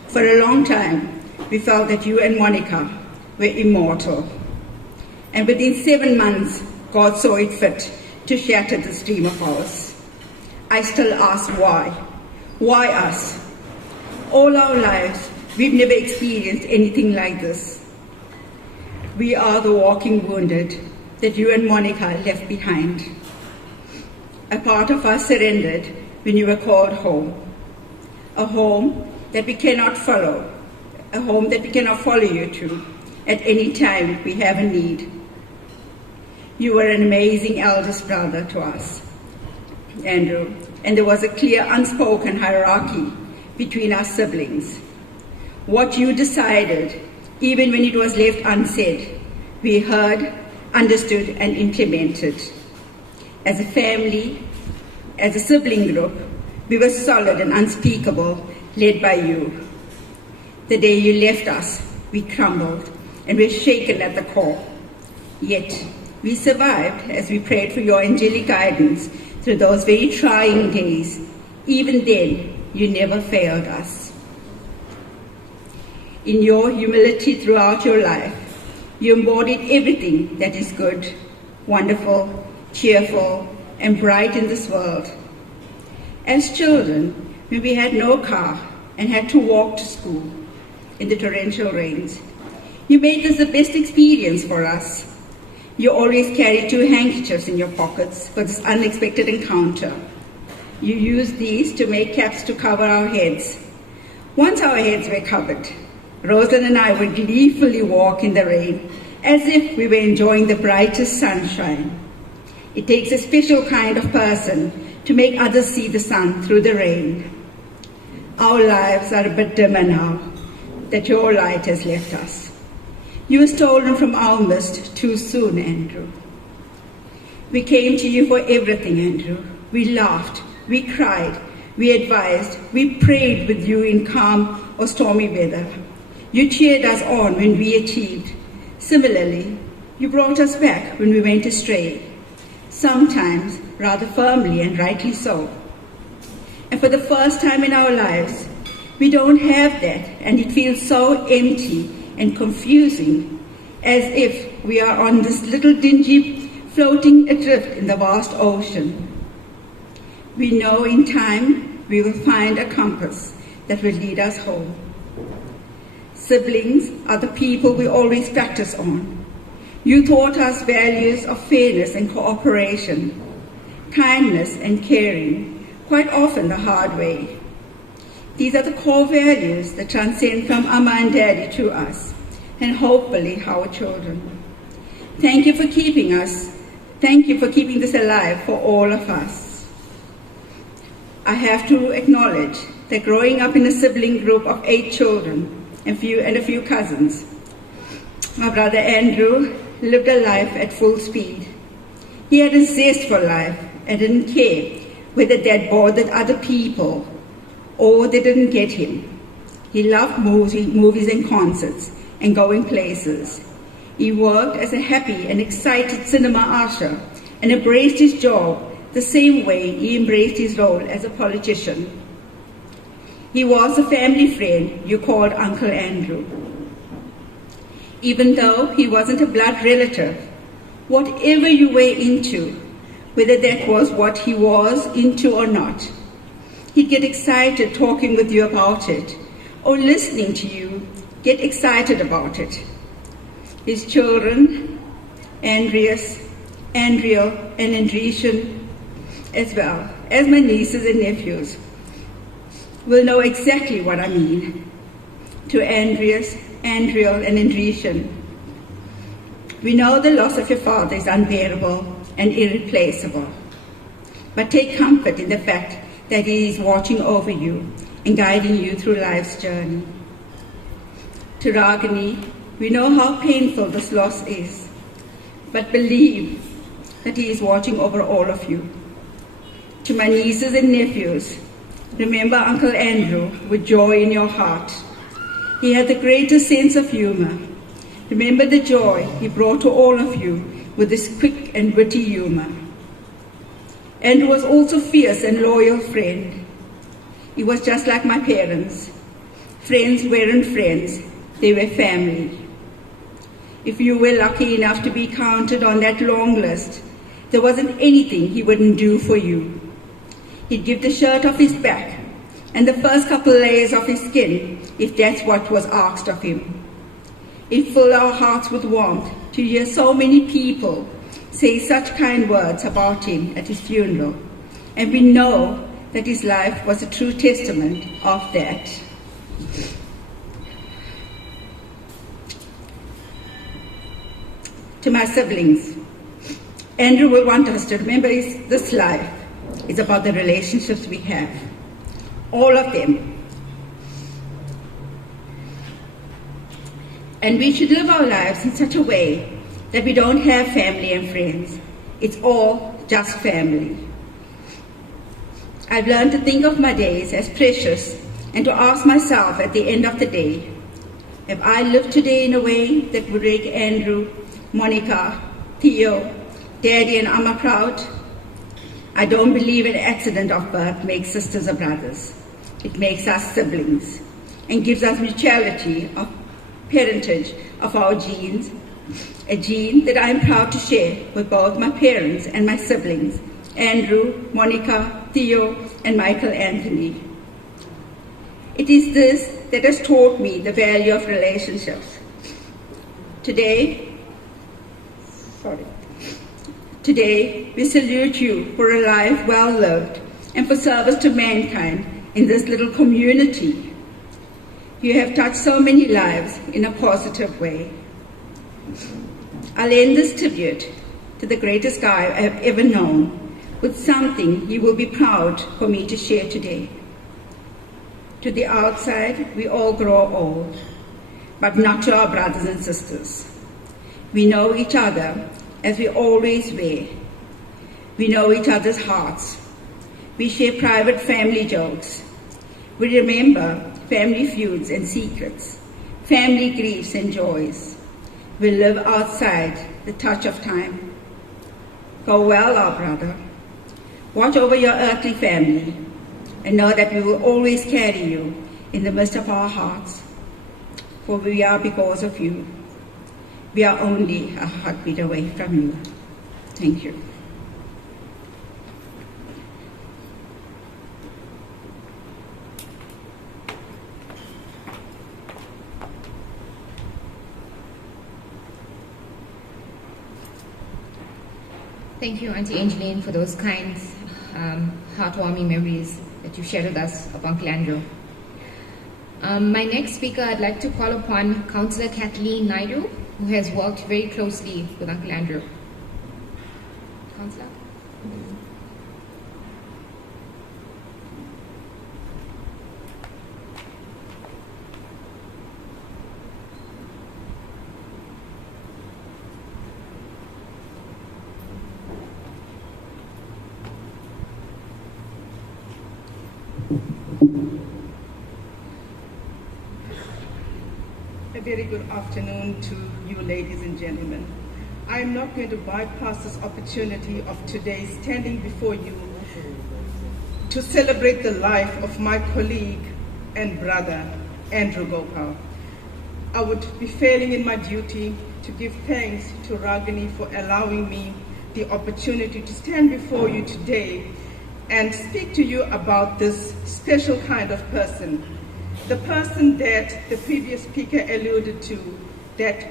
For a long time, we felt that you and Monica were immortal. And within 7 months, God saw it fit to shatter this dream of ours. I still ask why? Why us? All our lives, we've never experienced anything like this. We are the walking wounded that you and Monica left behind. A part of us surrendered when you were called home. A home that we cannot follow. A home that we cannot follow you to at any time we have a need. You were an amazing eldest brother to us, Andrew, and there was a clear unspoken hierarchy between our siblings. What you decided, even when it was left unsaid, we heard, understood, and implemented. As a family, as a sibling group, we were solid and unspeakable, led by you. The day you left us, we crumbled and were shaken at the core. Yet, we survived as we prayed for your angelic guidance through those very trying days. Even then, you never failed us. In your humility throughout your life, you embodied everything that is good, wonderful, cheerful, and bright in this world. As children, when we had no car and had to walk to school in the torrential rains, you made this the best experience for us. You always carried 2 handkerchiefs in your pockets for this unexpected encounter. You used these to make caps to cover our heads. Once our heads were covered, Rosalind and I would gleefully walk in the rain as if we were enjoying the brightest sunshine. It takes a special kind of person to make others see the sun through the rain. our lives are a bit dimmer now that your light has left us. You were stolen from our midst too soon, Andrew. We came to you for everything, Andrew. We laughed, we cried, we advised, we prayed with you in calm or stormy weather. You cheered us on when we achieved. Similarly, you brought us back when we went astray, sometimes rather firmly and rightly so. And for the first time in our lives, we don't have that, and it feels so empty and confusing, as if we are on this little dingy, floating adrift in the vast ocean. We know in time we will find a compass that will lead us home. Siblings are the people we always practice on. You taught us values of fairness and cooperation, kindness and caring, quite often the hard way. These are the core values that transcend from Amma and Daddy to us, and hopefully our children. Thank you for keeping us. Thank you for keeping this alive for all of us. I have to acknowledge that growing up in a sibling group of 8 children and a few cousins, my brother Andrew lived a life at full speed. He had a zest for life and didn't care whether that bothered other people or they didn't get him. He loved movies and concerts and going places. He worked as a happy and excited cinema usher and embraced his job the same way he embraced his role as a politician. He was a family friend you called Uncle Andrew. Even though he wasn't a blood relative, whatever you were into, whether that was what he was into or not, he'd get excited talking with you about it, or listening to you get excited about it. His children, Andreas, Andriel, and Andretian, as well as my nieces and nephews, will know exactly what I mean. To Andreas, Andriel, and Andretian, we know the loss of your father is unbearable and irreplaceable, but take comfort in the fact that he is watching over you and guiding you through life's journey. To Ragini, we know how painful this loss is, but believe that he is watching over all of you. To my nieces and nephews, remember Uncle Andrew with joy in your heart. He had the greatest sense of humor. Remember the joy he brought to all of you with his quick and witty humor. Andrew was also a fierce and loyal friend. He was just like my parents. Friends weren't friends, they were family. If you were lucky enough to be counted on that long list, there wasn't anything he wouldn't do for you. He'd give the shirt off his back and the first couple layers of his skin if that's what was asked of him. It filled our hearts with warmth to hear so many people say such kind words about him at his funeral, and we know that his life was a true testament of that. To my siblings, Andrew will want us to remember this life is about the relationships we have, all of them. And we should live our lives in such a way that we don't have family and friends. It's all just family. I've learned to think of my days as precious and to ask myself at the end of the day, have I lived today in a way that would make Andrew, Monica, Theo, Daddy and Amma proud? I don't believe an accident of birth makes sisters or brothers. It makes us siblings and gives us mutuality of parentage of our genes, a gene that I am proud to share with both my parents and my siblings, Andrew, Monica, Theo, and Michael Anthony. It is this that has taught me the value of relationships. Today, we salute you for a life well lived and for service to mankind in this little community. You have touched so many lives in a positive way. I'll end this tribute to the greatest guy I have ever known with something he will be proud for me to share today. To the outside, we all grow old, but not to our brothers and sisters. We know each other as we always were. We know each other's hearts. We share private family jokes. We remember family feuds and secrets, family griefs and joys. We live outside the touch of time. Go well, our brother. Watch over your earthly family and know that we will always carry you in the midst of our hearts, for we are because of you. We are only a heartbeat away from you. Thank you. Thank you, Auntie Angeline, for those kind, heartwarming memories that you shared with us of Uncle Andrew. My next speaker, I'd like to call upon Councillor Kathleen Naidu, who has worked very closely with Uncle Andrew. Councillor? A very good afternoon to you, ladies and gentlemen. I am not going to bypass this opportunity of today standing before you to celebrate the life of my colleague and brother, Andrew Gopal. I would be failing in my duty to give thanks to Ragini for allowing me the opportunity to stand before you today and speak to you about this special kind of person. The person that the previous speaker alluded to, that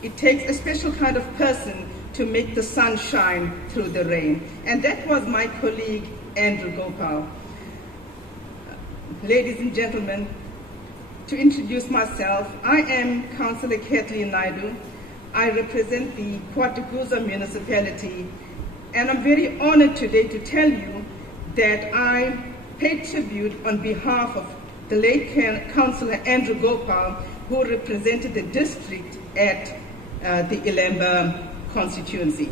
it takes a special kind of person to make the sun shine through the rain. And that was my colleague, Andrew Gopal. Ladies and gentlemen, to introduce myself, I am Councillor Kathleen Naidu. I represent the Kwatukuza municipality, and I'm very honored today to tell you that I pay tribute on behalf of the late Councillor Andrew Gopal, who represented the district at the Ilemba constituency.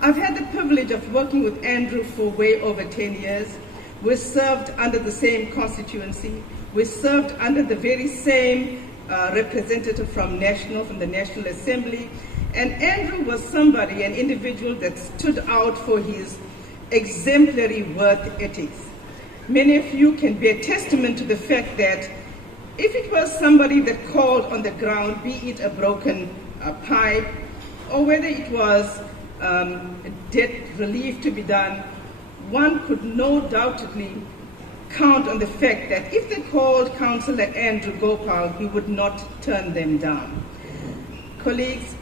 I've had the privilege of working with Andrew for way over 10 years. We served under the same constituency. We served under the very same representative from the National Assembly. And Andrew was somebody, an individual that stood out for his exemplary work ethics. Many of you can bear testament to the fact that if it was somebody that called on the ground, be it a broken pipe, or whether it was debt relief to be done, one could no doubtedly count on the fact that if they called Councillor Andrew Gopal, he would not turn them down. Colleagues,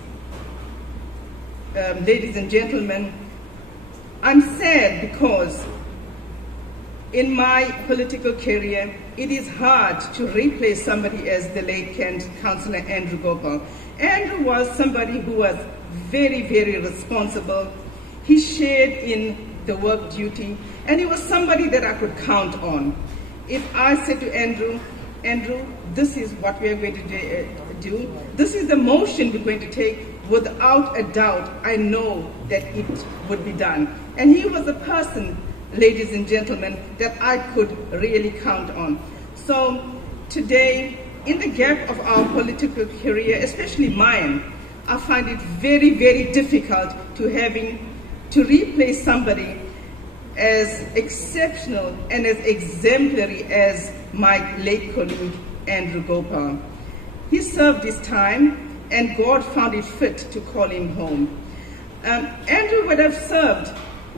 ladies and gentlemen, I'm sad because in my political career, it is hard to replace somebody as the late Councillor Andrew Gopal. Andrew was somebody who was very, very responsible. He shared in the work duty, and he was somebody that I could count on. If I said to Andrew, this is what we are going to do, this is the motion we're going to take, without a doubt, I know that it would be done. And he was a person, ladies and gentlemen, that I could really count on. So today, in the gap of our political career, especially mine, I find it very, very difficult to replace somebody as exceptional and as exemplary as my late colleague, Andrew Gopal. He served his time, and God found it fit to call him home. Andrew would have served,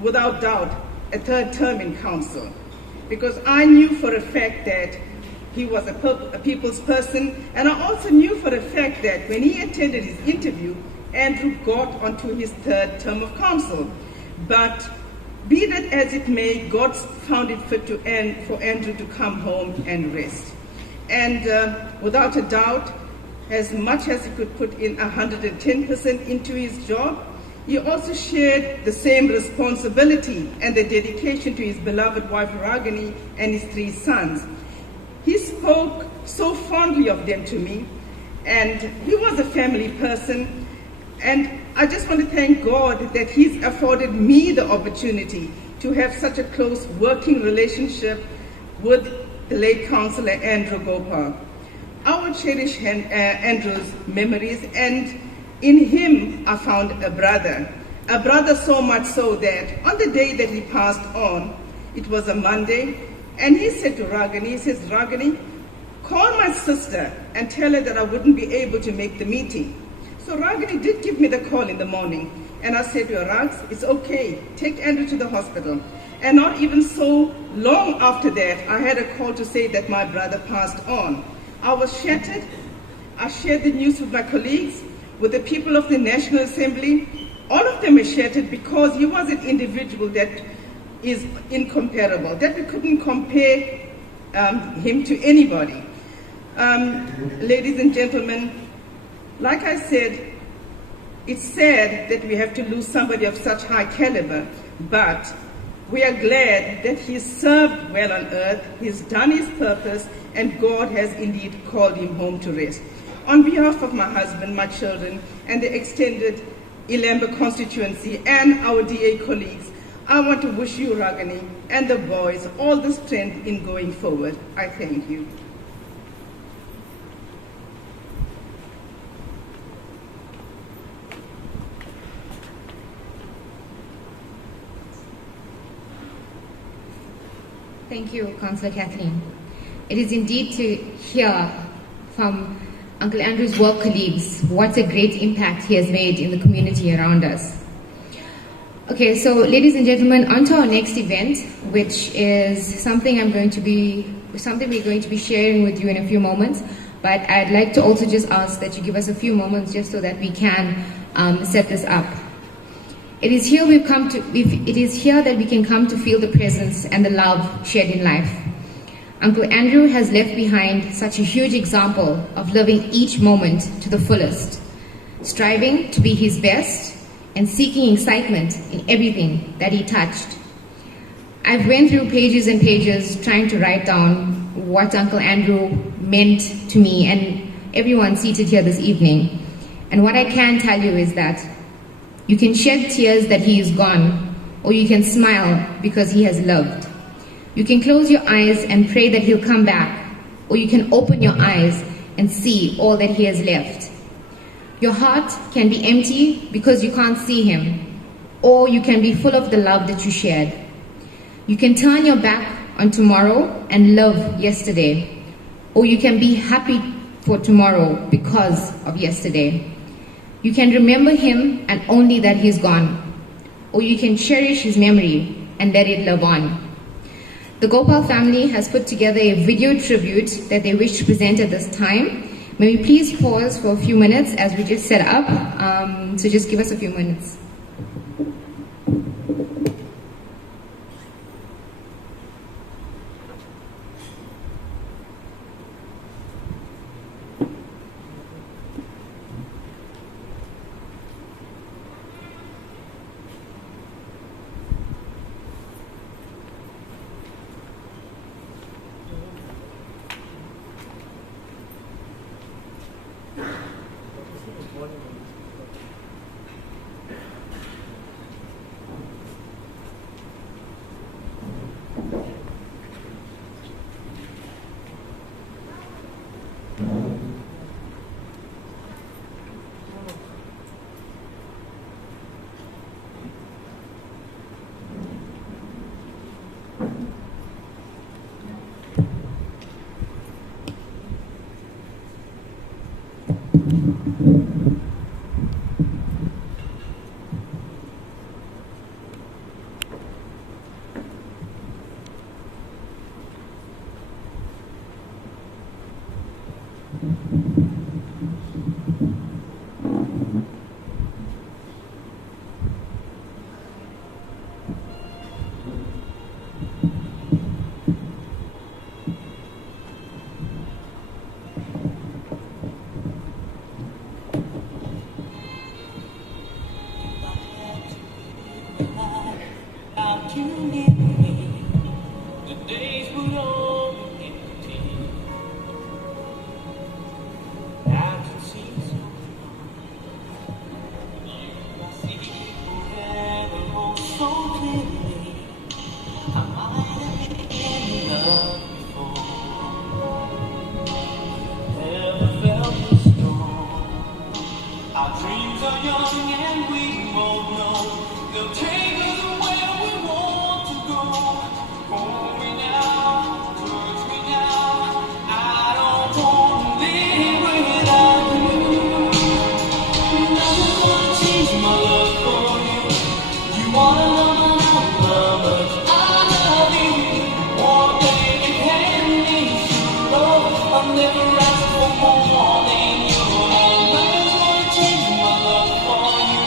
without doubt, a third term in council, because I knew for a fact that he was a people's person, and I also knew for a fact that when he attended his interview, Andrew got onto his third term of council. But be that as it may, God found it fit for Andrew to come home and rest. And without a doubt, as much as he could put in 110% into his job, he also shared the same responsibility and the dedication to his beloved wife Ragini and his 3 sons. He spoke so fondly of them to me, and he was a family person. And I just want to thank God that He's afforded me the opportunity to have such a close working relationship with the late Councillor Andrew Gopal. I will cherish Andrew's memories, and in him I found a brother so much so that on the day that he passed on, it was a Monday, and he said to Ragini, he says, Ragini, call my sister and tell her that I wouldn't be able to make the meeting. So Ragini did give me the call in the morning, and I said to her, Rags, it's okay, take Andrew to the hospital. And not even so long after that, I had a call to say that my brother passed on. I was shattered. I shared the news with my colleagues, with the people of the National Assembly. All of them were shattered because he was an individual that is incomparable, that we couldn't compare him to anybody. Ladies and gentlemen, like I said, it's sad that we have to lose somebody of such high caliber, but we are glad that he served well on earth, he's done his purpose, and God has indeed called him home to rest. On behalf of my husband, my children, and the extended Ilemba constituency and our DA colleagues, I want to wish you, Ragini, and the boys all the strength in going forward. I thank you. Thank you, Councillor Kathleen. It is indeed to hear from Uncle Andrew's work colleagues what a great impact he has made in the community around us. Okay, so ladies and gentlemen, on to our next event, which is something we're going to be sharing with you in a few moments. But I'd like to also just ask that you give us a few moments just so that we can set this up. It is here that we can come to feel the presence and the love shared in life. Uncle Andrew has left behind such a huge example of living each moment to the fullest, striving to be his best and seeking excitement in everything that he touched. I've went through pages and pages trying to write down what Uncle Andrew meant to me and everyone seated here this evening. And what I can tell you is that you can shed tears that he is gone, or you can smile because he has loved. You can close your eyes and pray that he'll come back, or you can open your eyes and see all that he has left. Your heart can be empty because you can't see him, or you can be full of the love that you shared. You can turn your back on tomorrow and love yesterday, or you can be happy for tomorrow because of yesterday. You can remember him and only that he's gone, or you can cherish his memory and let it live on. The Gopal family has put together a video tribute that they wish to present at this time. May we please pause for a few minutes as we just set up, so just give us a few minutes. The days will long and empty. young and we both know they'll take us where we want to go. Hold me now, touch me now. I don't want to live without you. Nothing's gonna change my love for you. You wanna know how much I love you. One day you can be sure I'll never ask for more than you. Nothing's gonna change my love for you.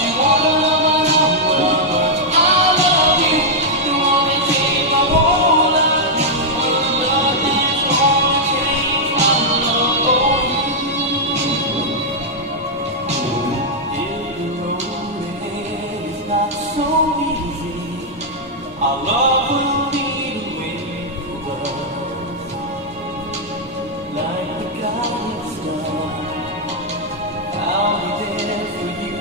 You wanna know how much I love you. You wanna take my whole life. Nothing's gonna change my love for you. If the road ahead is not so easy, our love will be the way for us. Like the guiding star, I'll be there for you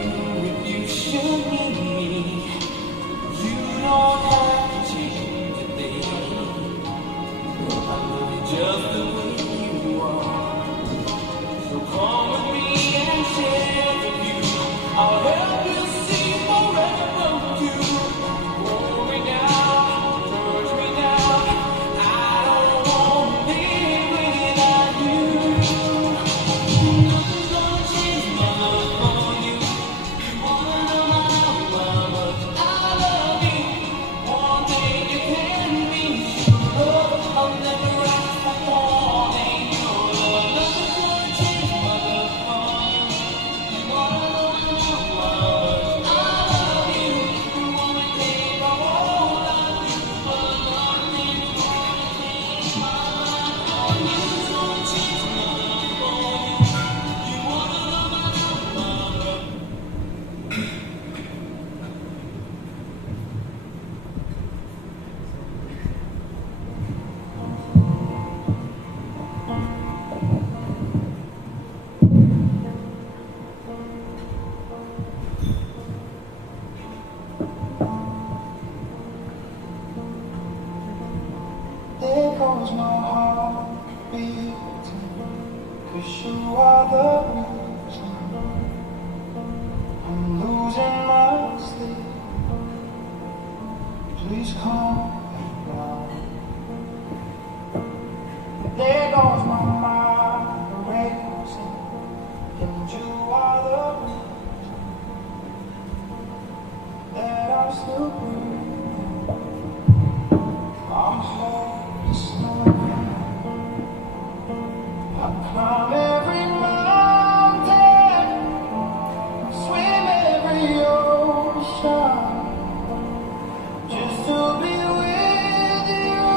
if you should need me. You don't have to change a thing. I love you just the way you are. So come with me and share with you. I'll help you see forever too. Hold me down, touch me down. I don't want to live without you. Nothing's gonna change my love for you. You wanna know how much I love you. One day you can be sure I'll never ask for more than your love. Nothing's gonna change my love for you. You wanna know how much I love you. You wanna take my whole life, but nothing's gonna change my love for you. Nothing's gonna change my love for you. You wanna know how much There goes my heart beating, 'cause you are the reason I'm losing my sleep. Please come back now. There goes my mind racing, and you are the reason that I'm still breathing. I'm hopeless now. I climb every mountain, swim every ocean, just to be with you,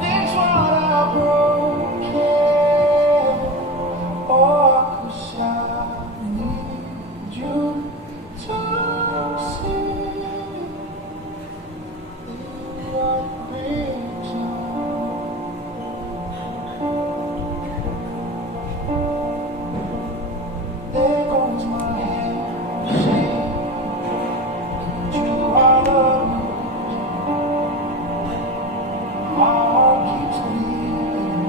fix what I broke. Oh, 'cause I need you to see. There goes my head shaking, and you are the reason. My heart keeps beating,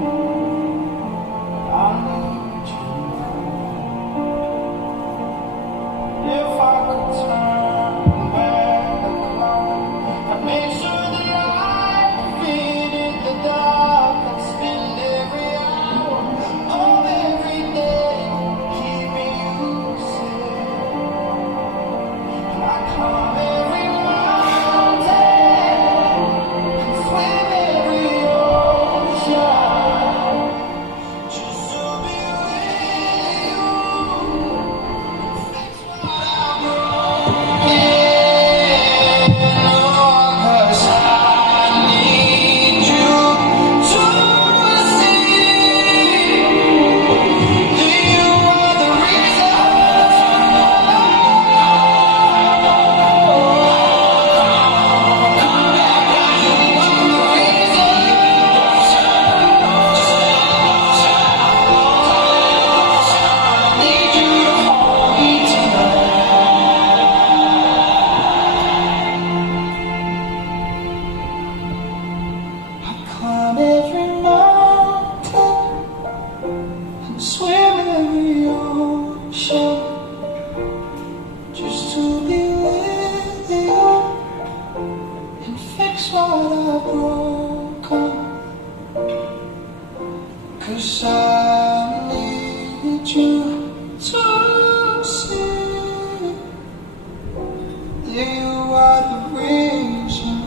I need you now. If I could turn back the clock, I'd make sure that I fit in the dark. I'd spend every hour of every day keeping you safe. And I climb every mountain and swim every ocean, just to be with you. Fix what I broke. Cause I need you to see that you are the reason. Need you to hold me tonight. I climb every mountain and swim every ocean, 'cause I need you to see that you are the reason.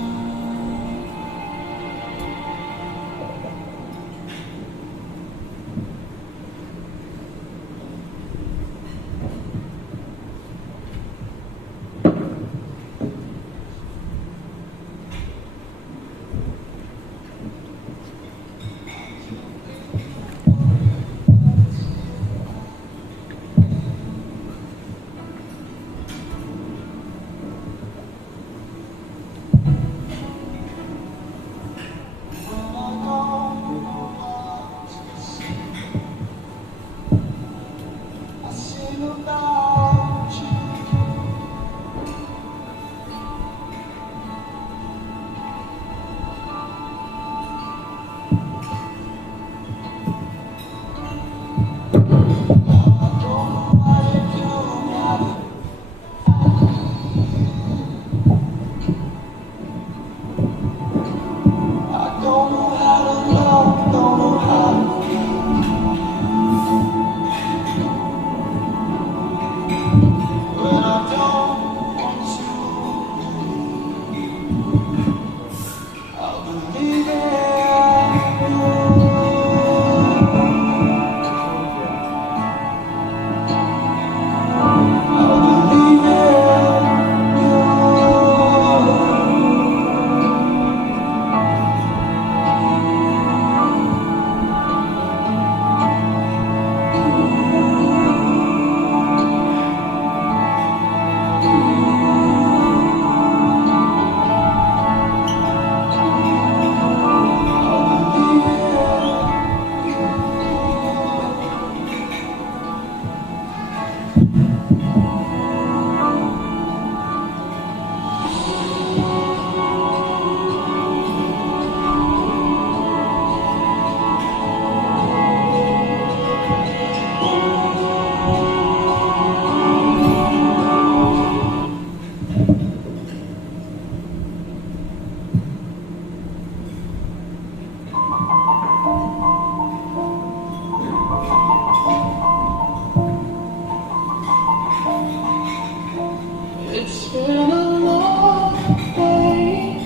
It's been a long day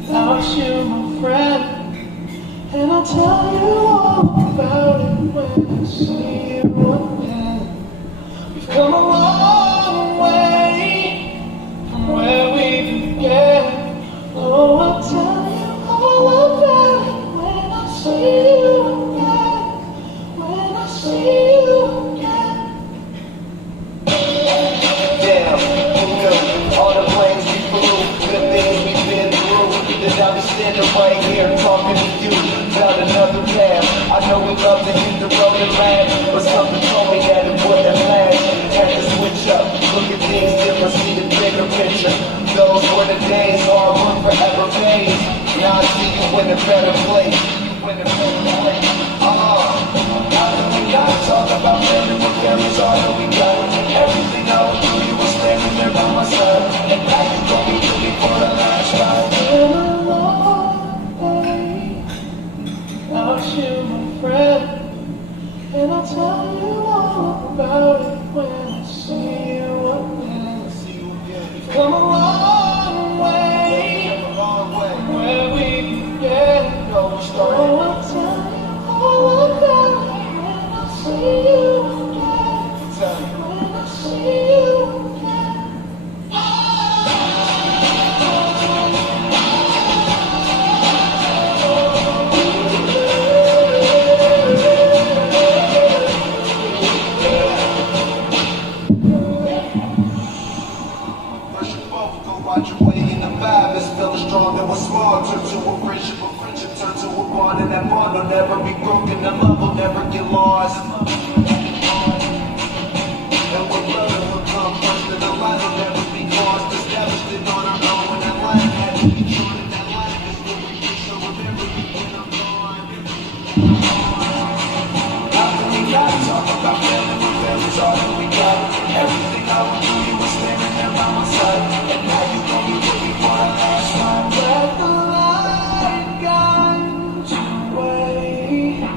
without you, my friend, and I'll tell you all about it when I see you again. We've come a long way from where we began. Oh, I'll tell you all about it when I see you again. When I see you again. Damn, who knew? All the planes we flew, good things we've been through. Then I'll be standing right here talking to you about another path. I know we love to hit the road and laugh, but something told me that it wouldn't last. Had to switch up, look at things different, see the bigger picture. Those were the days, hard work forever pays. Now I see you in a better place. In a better place. Now that we gotta talk about family, what family's all that we got. Everything I would do, you were standing there by my side. And now you gon' be with me for the last ride. Been a long day without you, my friend, and I'll tell you all about it when I see you again. We've come a long way from where we began. Oh, I'll tell you all about it when I see you again. When I see you again. Push you both, go watch your way in the vibe. It's feeling strong that was small. Turn to a friendship turn to a bond. And that bond will never be broken. The love will never get lost. And what love will come first. And the line will never be crossed. Established it on our own. When that line had to be drawn. And that line is where we get. So remember me when I'm gone. After we gotta talk about family, when family's all that we got. Everything I would do, you were standing there by my side. And now you gon' be with me for the last ride. Let the light guide you away.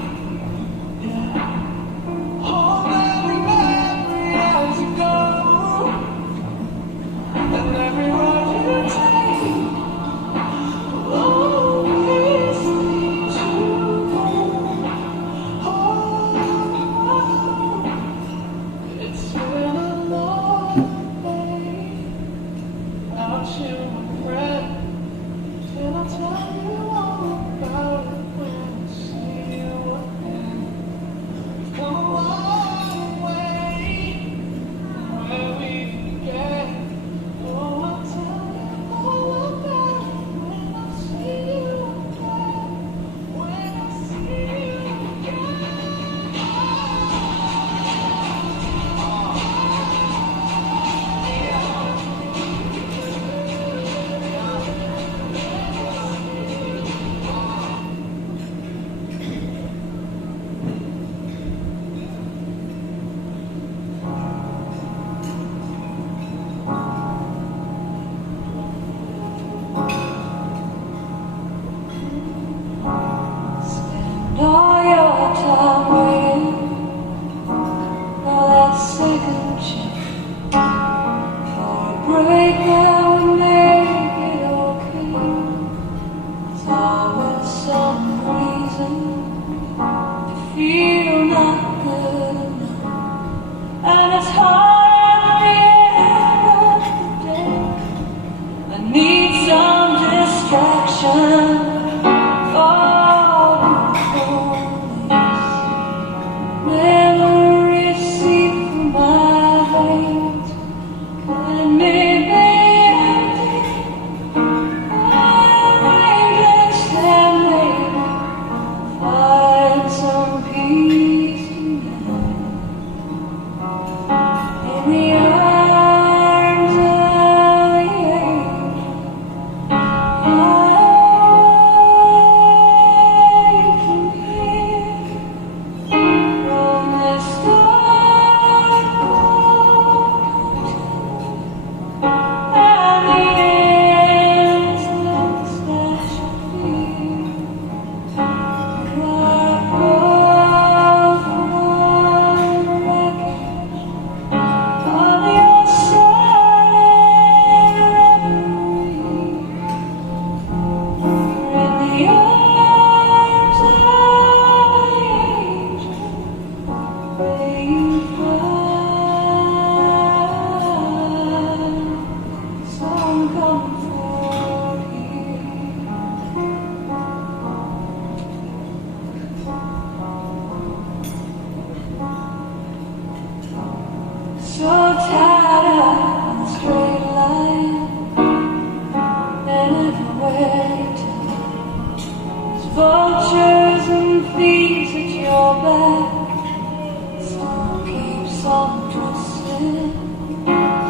back. Still keeps on twisting.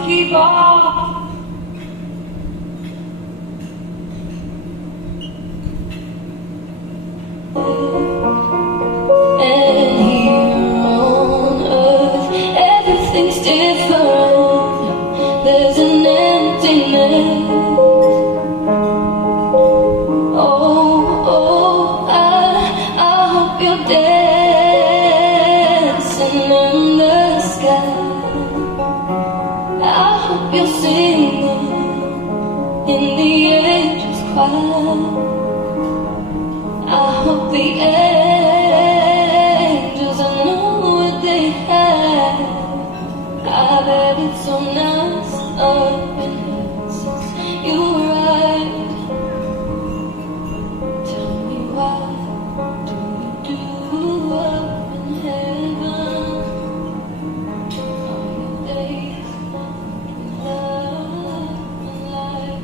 Keep on. And here on earth, everything's different. There's an emptiness. I hope you're dancing in the sky. I hope you're singing in the angels' choir. I hope the angels know what they have. I bet it's so nice up in here since you arrived. Tell me why do you do up in heaven? All your days between love and life.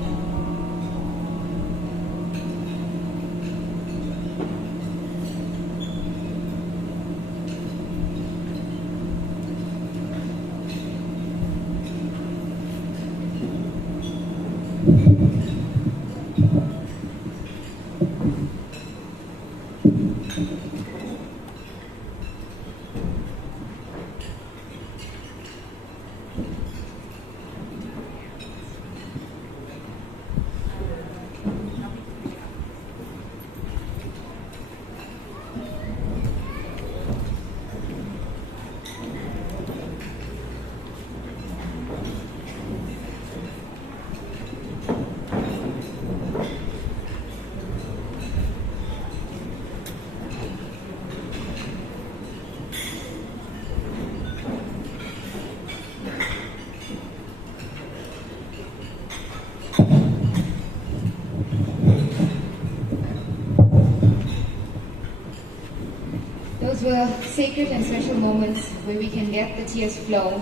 Those were sacred and special moments where we can let the tears flow,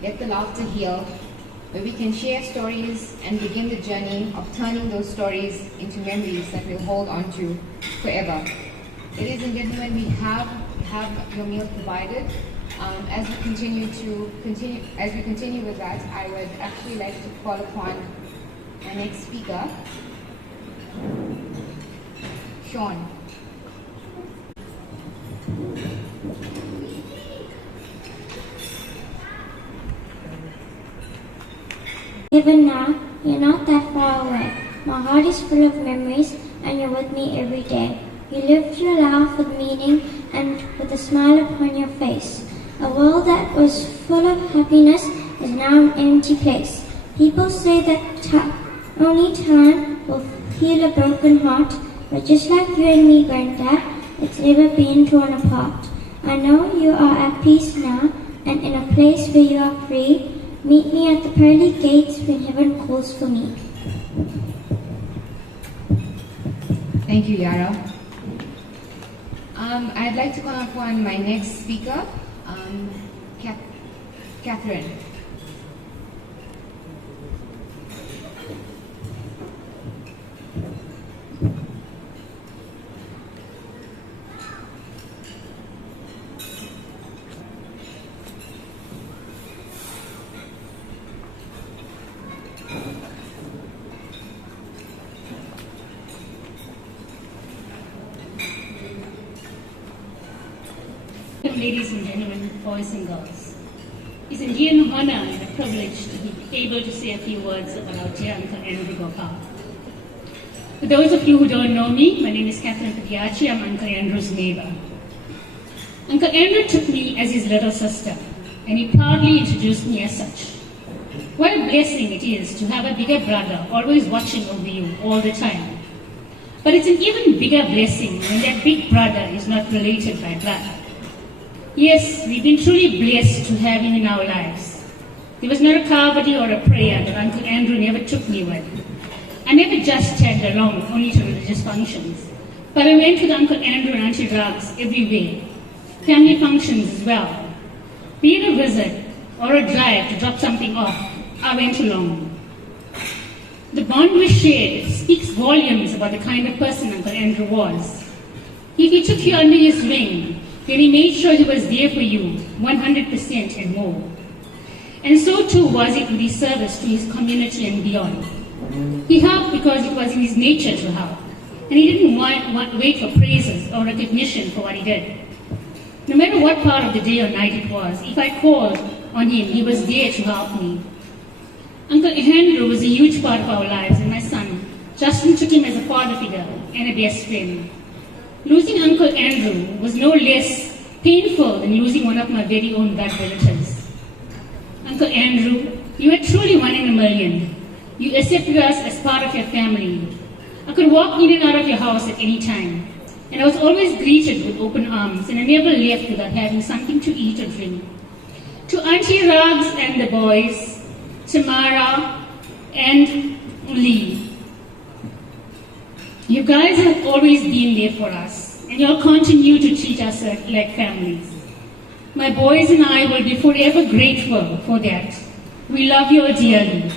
let the laughter heal, where we can share stories and begin the journey of turning those stories into memories that we'll hold on to forever. Ladies and gentlemen, we have your meal provided. As we continue with that, I would actually like to call upon my next speaker, Sean. Even now, you're not that far away. My heart is full of memories and you're with me every day. You lived your life with meaning and with a smile upon your face. A world that was full of happiness is now an empty place. People say that only time will heal a broken heart, but just like you and me, Granddad, it's never been torn apart. I know you are at peace now and in a place where you are free. Meet me at the pearly gates when heaven calls for me. Thank you, Yara. I'd like to call upon my next speaker, Catherine. Ladies and gentlemen, boys and girls, it's indeed an honor and a privilege to be able to say a few words about dear Uncle Andrew Gopal. For those of you who don't know me, my name is Catherine Patiachi. I'm Uncle Andrew's neighbor. Uncle Andrew took me as his little sister, and he proudly introduced me as such. What a blessing it is to have a bigger brother always watching over you all the time. But it's an even bigger blessing when that big brother is not related by blood. Yes, we've been truly blessed to have him in our lives. There was not a kavadi or a prayer that Uncle Andrew never took me with. I never just tagged along only to religious functions, but I went with Uncle Andrew and Auntie Rags everywhere. Family functions as well. Be it a visit or a drive to drop something off, I went along. The bond we shared speaks volumes about the kind of person Uncle Andrew was. If he took you under his wing, then he made sure he was there for you 100% and more. And so too was it with his service to his community and beyond. He helped because it was in his nature to help, and he didn't wait for praises or recognition for what he did. No matter what part of the day or night it was, if I called on him, he was there to help me. Uncle Andrew was a huge part of our lives, and my son, Justin, took him as a father figure and a best friend. Losing Uncle Andrew was no less painful than losing one of my very own blood relatives. Uncle Andrew, you are truly one in a million. You accepted us as part of your family. I could walk in and out of your house at any time, and I was always greeted with open arms, and I never left without having something to eat or drink. To Auntie Rags and the boys, Tamara and Lee, you guys have always been there for us, and you'll continue to treat us like families. My boys and I will be forever grateful for that. We love you dearly.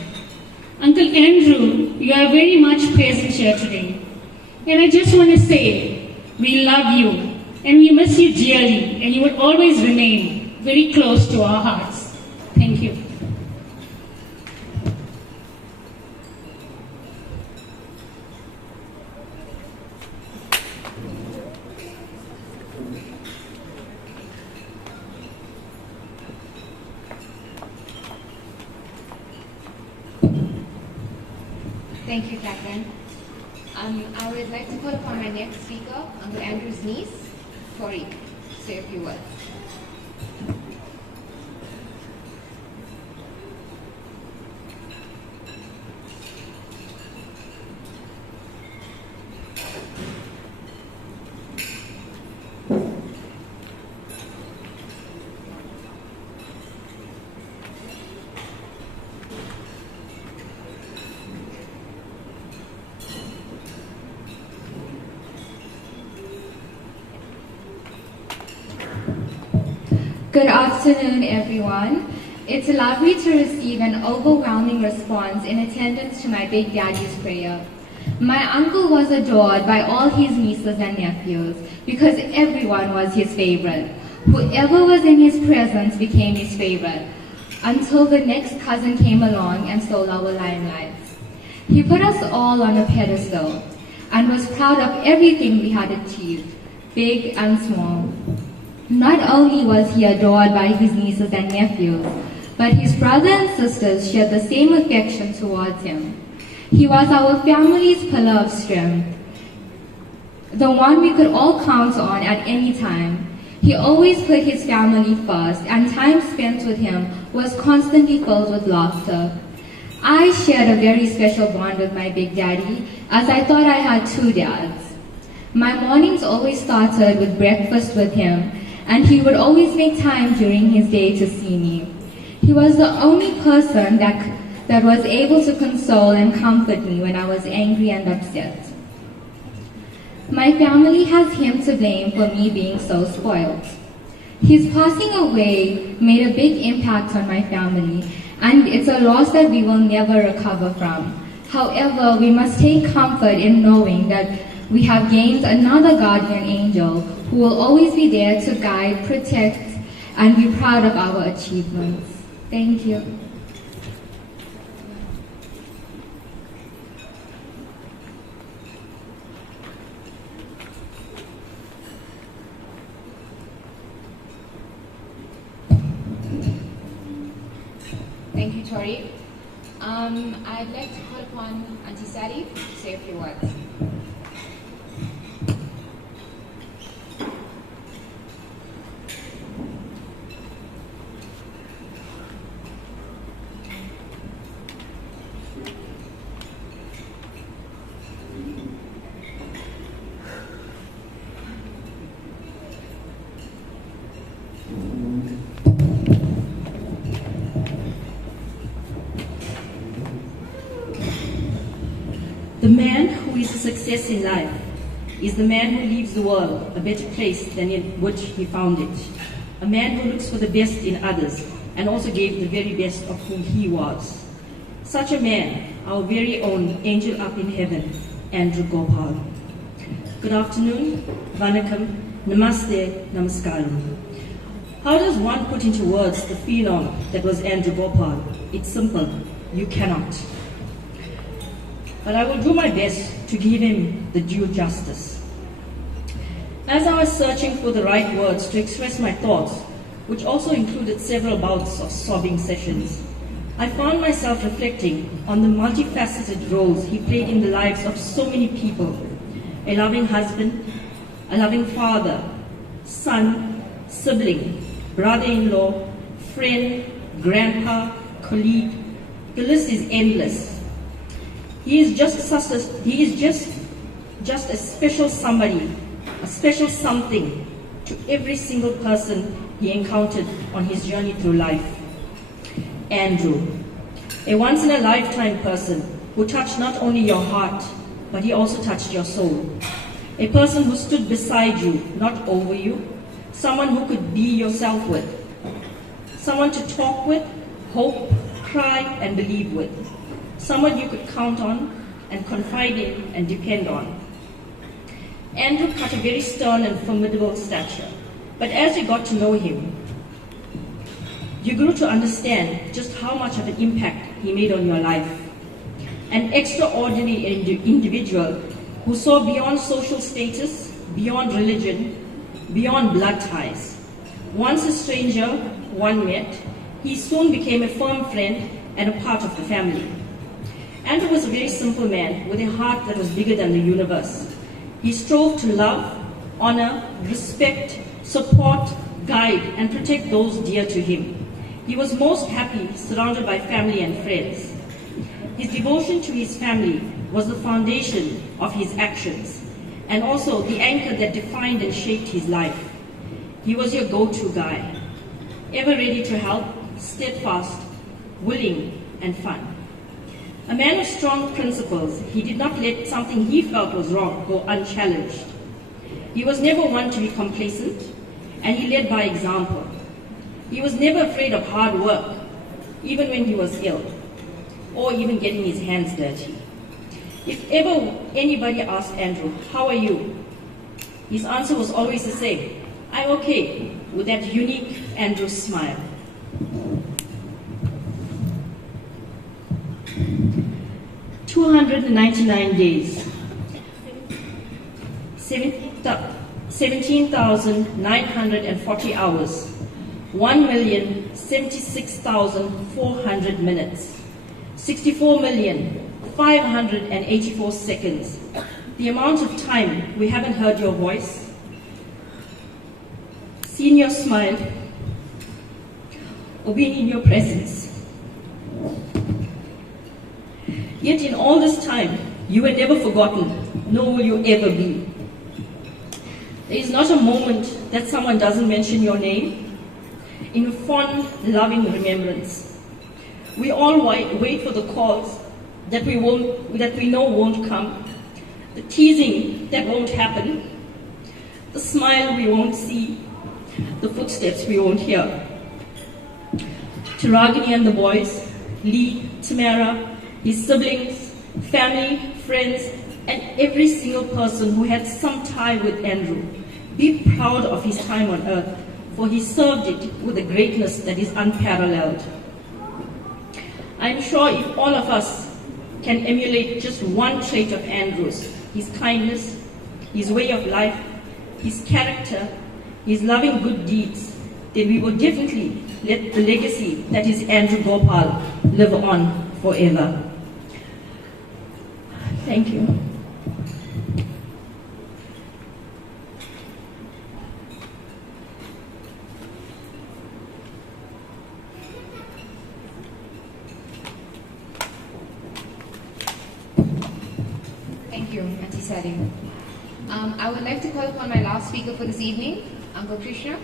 Uncle Andrew, you are very much present here today. And I just want to say, we love you, and we miss you dearly, and you will always remain very close to our hearts. Thank you. Thank you, Catherine. I would like to call upon my next speaker, Uncle Andrew's niece, Tori, to say a few words. Good afternoon, everyone. It's lovely to receive an overwhelming response in attendance to my Big Daddy's prayer. My uncle was adored by all his nieces and nephews because everyone was his favorite. Whoever was in his presence became his favorite, until the next cousin came along and stole our limelights. He put us all on a pedestal and was proud of everything we had achieved, big and small. Not only was he adored by his nieces and nephews, but his brothers and sisters shared the same affection towards him. He was our family's pillar of strength, the one we could all count on at any time. He always put his family first, and time spent with him was constantly filled with laughter. I shared a very special bond with my Big Daddy, as I thought I had two dads. My mornings always started with breakfast with him, and he would always make time during his day to see me. He was the only person that was able to console and comfort me when I was angry and upset. My family has him to blame for me being so spoiled. His passing away made a big impact on my family, and it's a loss that we will never recover from. However, we must take comfort in knowing that we have gained another guardian angel who will always be there to guide, protect, and be proud of our achievements. Thank you. Thank you, Tori. I'd like to call upon Auntie Sari to say a few words. The man who is a success in life is the man who leaves the world a better place than in which he found it. A man who looks for the best in others and also gave the very best of whom he was. Such a man, our very own angel up in heaven, Andrew Gopal. Good afternoon, Vanakkam, Namaste, Namaskaram. How does one put into words the phenom that was Andrew Gopal? It's simple. You cannot. But I will do my best to give him the due justice. As I was searching for the right words to express my thoughts, which also included several bouts of sobbing sessions, I found myself reflecting on the multifaceted roles he played in the lives of so many people. A loving husband, a loving father, son, sibling, brother-in-law, friend, grandpa, colleague. The list is endless. He is just a special somebody, a special something to every single person he encountered on his journey through life. Andrew, a once-in-a-lifetime person who touched not only your heart, but he also touched your soul. A person who stood beside you, not over you. Someone who could be yourself with. Someone to talk with, hope, cry, and believe with. Someone you could count on and confide in and depend on. Andrew cut a very stern and formidable stature, but as you got to know him, you grew to understand just how much of an impact he made on your life. An extraordinary individual who saw beyond social status, beyond religion, beyond blood ties. Once a stranger, one met, he soon became a firm friend and a part of the family. Andrew was a very simple man with a heart that was bigger than the universe. He strove to love, honor, respect, support, guide, and protect those dear to him. He was most happy surrounded by family and friends. His devotion to his family was the foundation of his actions and also the anchor that defined and shaped his life. He was your go-to guy, ever ready to help, steadfast, willing, and fun. A man of strong principles, he did not let something he felt was wrong go unchallenged. He was never one to be complacent, and he led by example. He was never afraid of hard work, even when he was ill, or even getting his hands dirty. If ever anybody asked Andrew, "How are you?" his answer was always the same, "I'm okay," with that unique Andrew smile. 299 days, 17,940 hours, 1,076,400 minutes, 64,584 seconds. The amount of time we haven't heard your voice, seen your smile, or been in your presence. Yet in all this time, you were never forgotten, nor will you ever be. There is not a moment that someone doesn't mention your name in fond, loving remembrance. We all wait for the calls that we know won't come, the teasing that won't happen, the smile we won't see, the footsteps we won't hear. To Ragini and the boys, Lee, Tamara, his siblings, family, friends, and every single person who had some tie with Andrew, be proud of his time on earth, for he served it with a greatness that is unparalleled. I'm sure if all of us can emulate just one trait of Andrew's, his kindness, his way of life, his character, his loving good deeds, then we will definitely let the legacy that is Andrew Gopal live on forever. Thank you. Thank you, Auntie Sari. I would like to call upon my last speaker for this evening, Uncle Krishna.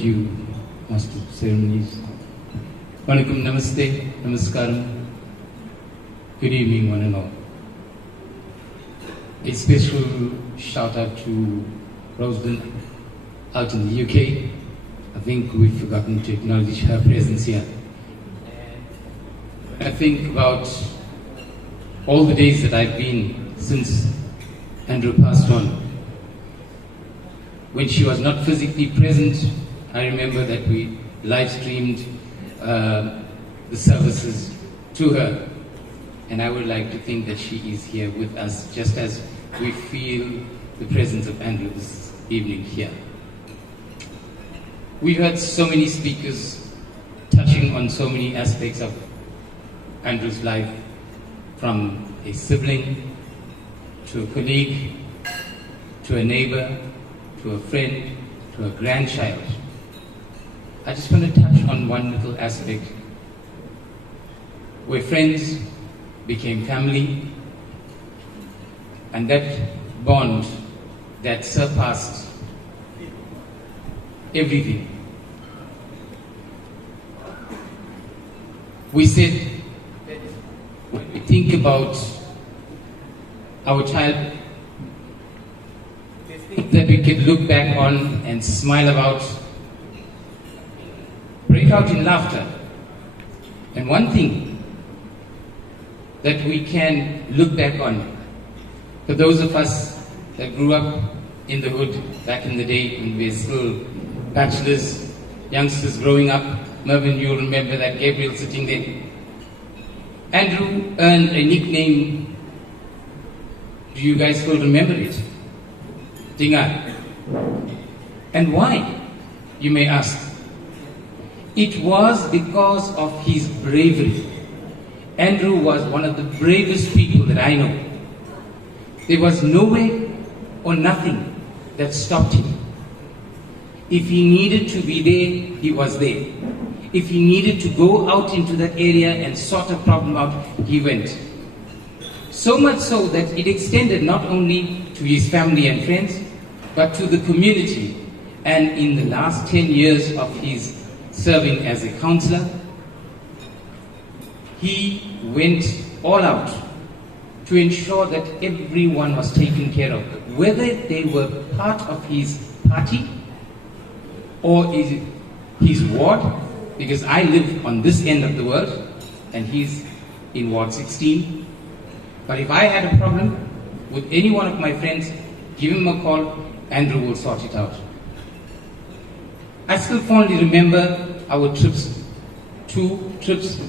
Thank you, Master of Ceremonies. Vanakkam, namaste, namaskaram. Good evening, one and all. A special shout out to Rosalind out in the UK. I think we've forgotten to acknowledge her presence here. I think about all the days that I've been since Andrew passed on. When she was not physically present, I remember that we live streamed the services to her. And I would like to think that she is here with us, just as we feel the presence of Andrew this evening here. We've had so many speakers touching on so many aspects of Andrew's life, from a sibling, to a colleague, to a neighbor, to a friend, to a grandchild. I just want to touch on one little aspect where friends became family, and that bond that surpassed everything. We said that when we think about our child, that we could look back on and smile about, break out in laughter. And one thing that we can look back on, for those of us that grew up in the hood back in the day when we were still bachelors, youngsters growing up, Mervyn, you'll remember that, Gabriel sitting there. Andrew earned a nickname. Do you guys still remember it? Dinga. And why, you may ask? It was because of his bravery. Andrew was one of the bravest people that I know. There was no way or nothing that stopped him. If he needed to be there, he was there. If he needed to go out into that area and sort a problem out, he went. So much so that it extended not only to his family and friends, but to the community. And in the last 10 years of his serving as a counselor, he went all out to ensure that everyone was taken care of, whether they were part of his party or his ward, because I live on this end of the world and he's in Ward 16. But if I had a problem with any one of my friends, give him a call, Andrew will sort it out. I still fondly remember our trips, 2 trips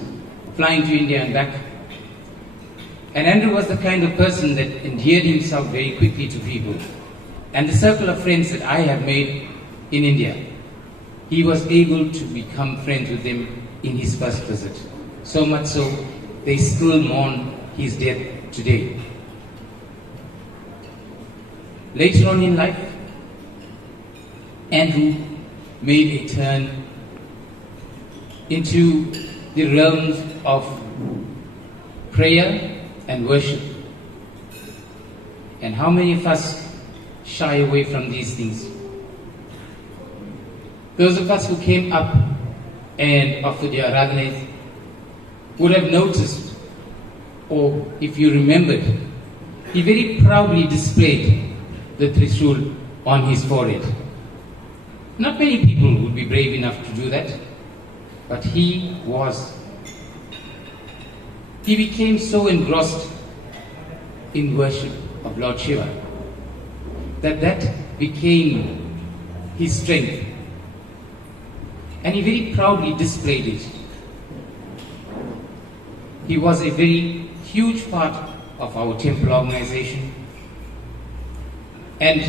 flying to India and back. And Andrew was the kind of person that endeared himself very quickly to people. And the circle of friends that I have made in India, he was able to become friends with them in his first visit. So much so, they still mourn his death today. Later on in life, Andrew made a turn into the realms of prayer and worship. And how many of us shy away from these things? Those of us who came up and offered your aradhanas would have noticed, or if you remembered, he very proudly displayed the Trishul on his forehead. Not many people would be brave enough to do that, but he was. He became so engrossed in worship of Lord Shiva that became his strength. And he very proudly displayed it. He was a very huge part of our temple organization. And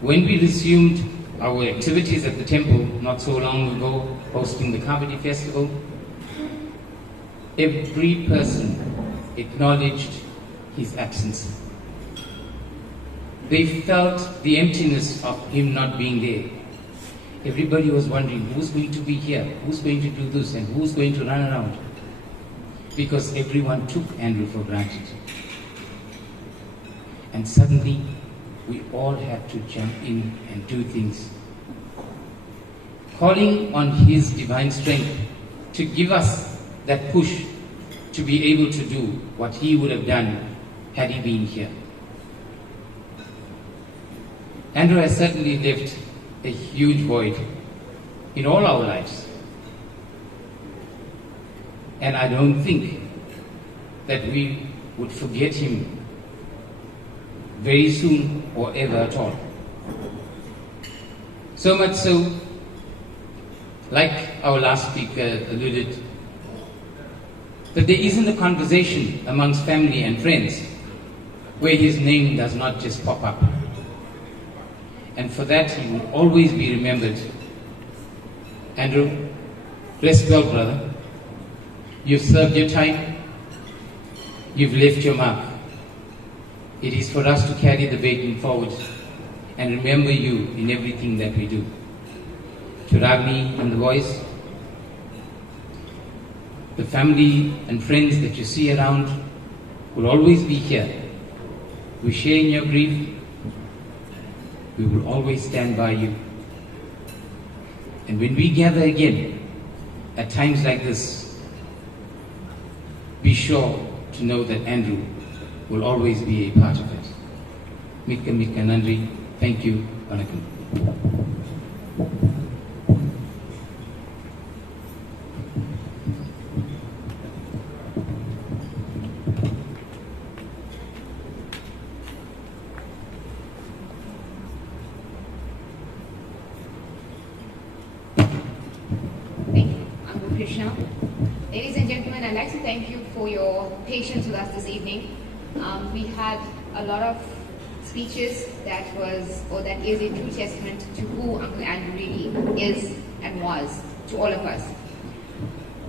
when we resumed our activities at the temple not so long ago, hosting the Comedy Festival, every person acknowledged his absence. They felt the emptiness of him not being there. Everybody was wondering, who's going to be here? Who's going to do this? And who's going to run around? Because everyone took Andrew for granted. And suddenly, we all had to jump in and do things. calling on His divine strength to give us that push to be able to do what He would have done had He been here. Andrew has certainly left a huge void in all our lives. And I don't think that we would forget him very soon or ever at all. So much so, like our last speaker alluded, that there isn't a conversation amongst family and friends where his name does not just pop up. And for that, he will always be remembered. Andrew, rest well, brother. You've served your time. You've left your mark. It is for us to carry the baton forward and remember you in everything that we do. To Ragni and the boys, the family and friends that you see around will always be here. We share in your grief. We will always stand by you. And when we gather again, at times like this, be sure to know that Andrew will always be a part of it. Mika Mika Nandri, thank you, Vanakkam. Ladies and gentlemen, I'd like to thank you for your patience with us this evening. We had a lot of speeches that is a true testament to who Uncle Andrew really is and was to all of us.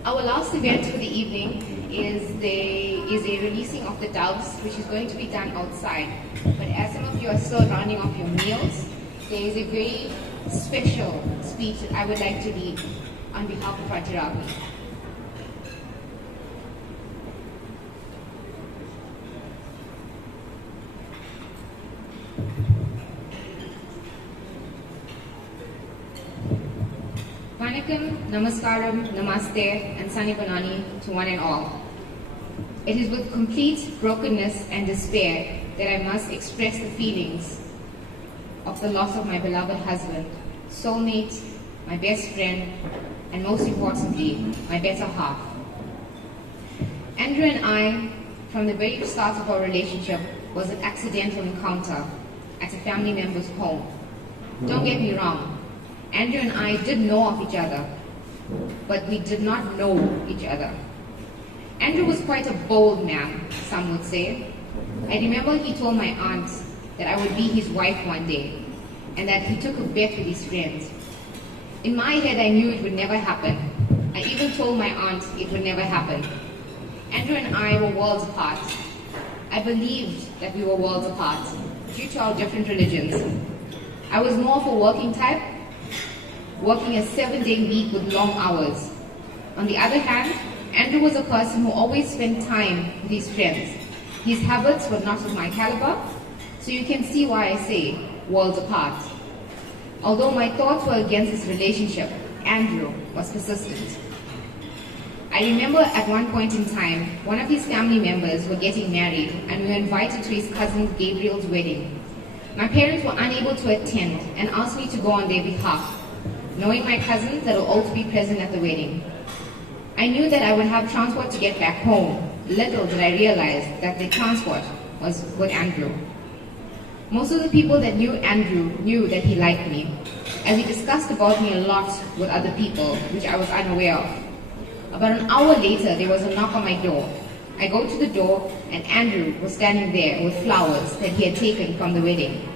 Our last event for the evening is a releasing of the doves, which is going to be done outside. But as some of you are still rounding off your meals, there is a very special speech that I would like to read on behalf of Rajarabi. Vanakkam, Namaskaram, Namaste, and Sani Banani to one and all. It is with complete brokenness and despair that I must express the feelings of the loss of my beloved husband, soulmate, my best friend, and most importantly, my better half. Andrew and I, from the very start of our relationship, was an accidental encounter at a family member's home. Don't get me wrong, Andrew and I did know of each other, but we did not know each other. Andrew was quite a bold man, some would say. I remember he told my aunt that I would be his wife one day, and that he took a bet with his friends. In my head, I knew it would never happen. I even told my aunt it would never happen. Andrew and I were worlds apart. I believed that we were worlds apart due to our different religions. I was more of a working type, working a 7-day week with long hours. On the other hand, Andrew was a person who always spent time with his friends. His habits were not of my caliber, so you can see why I say worlds apart. Although my thoughts were against this relationship, Andrew was persistent. I remember at one point in time, one of his family members were getting married and we were invited to his cousin Gabriel's wedding. My parents were unable to attend and asked me to go on their behalf, knowing my cousins that will also be present at the wedding. I knew that I would have transport to get back home. Little did I realize that the transport was with Andrew. Most of the people that knew Andrew knew that he liked me, as he discussed about me a lot with other people, which I was unaware of. About an hour later, there was a knock on my door. I go to the door, and Andrew was standing there with flowers that he had taken from the wedding.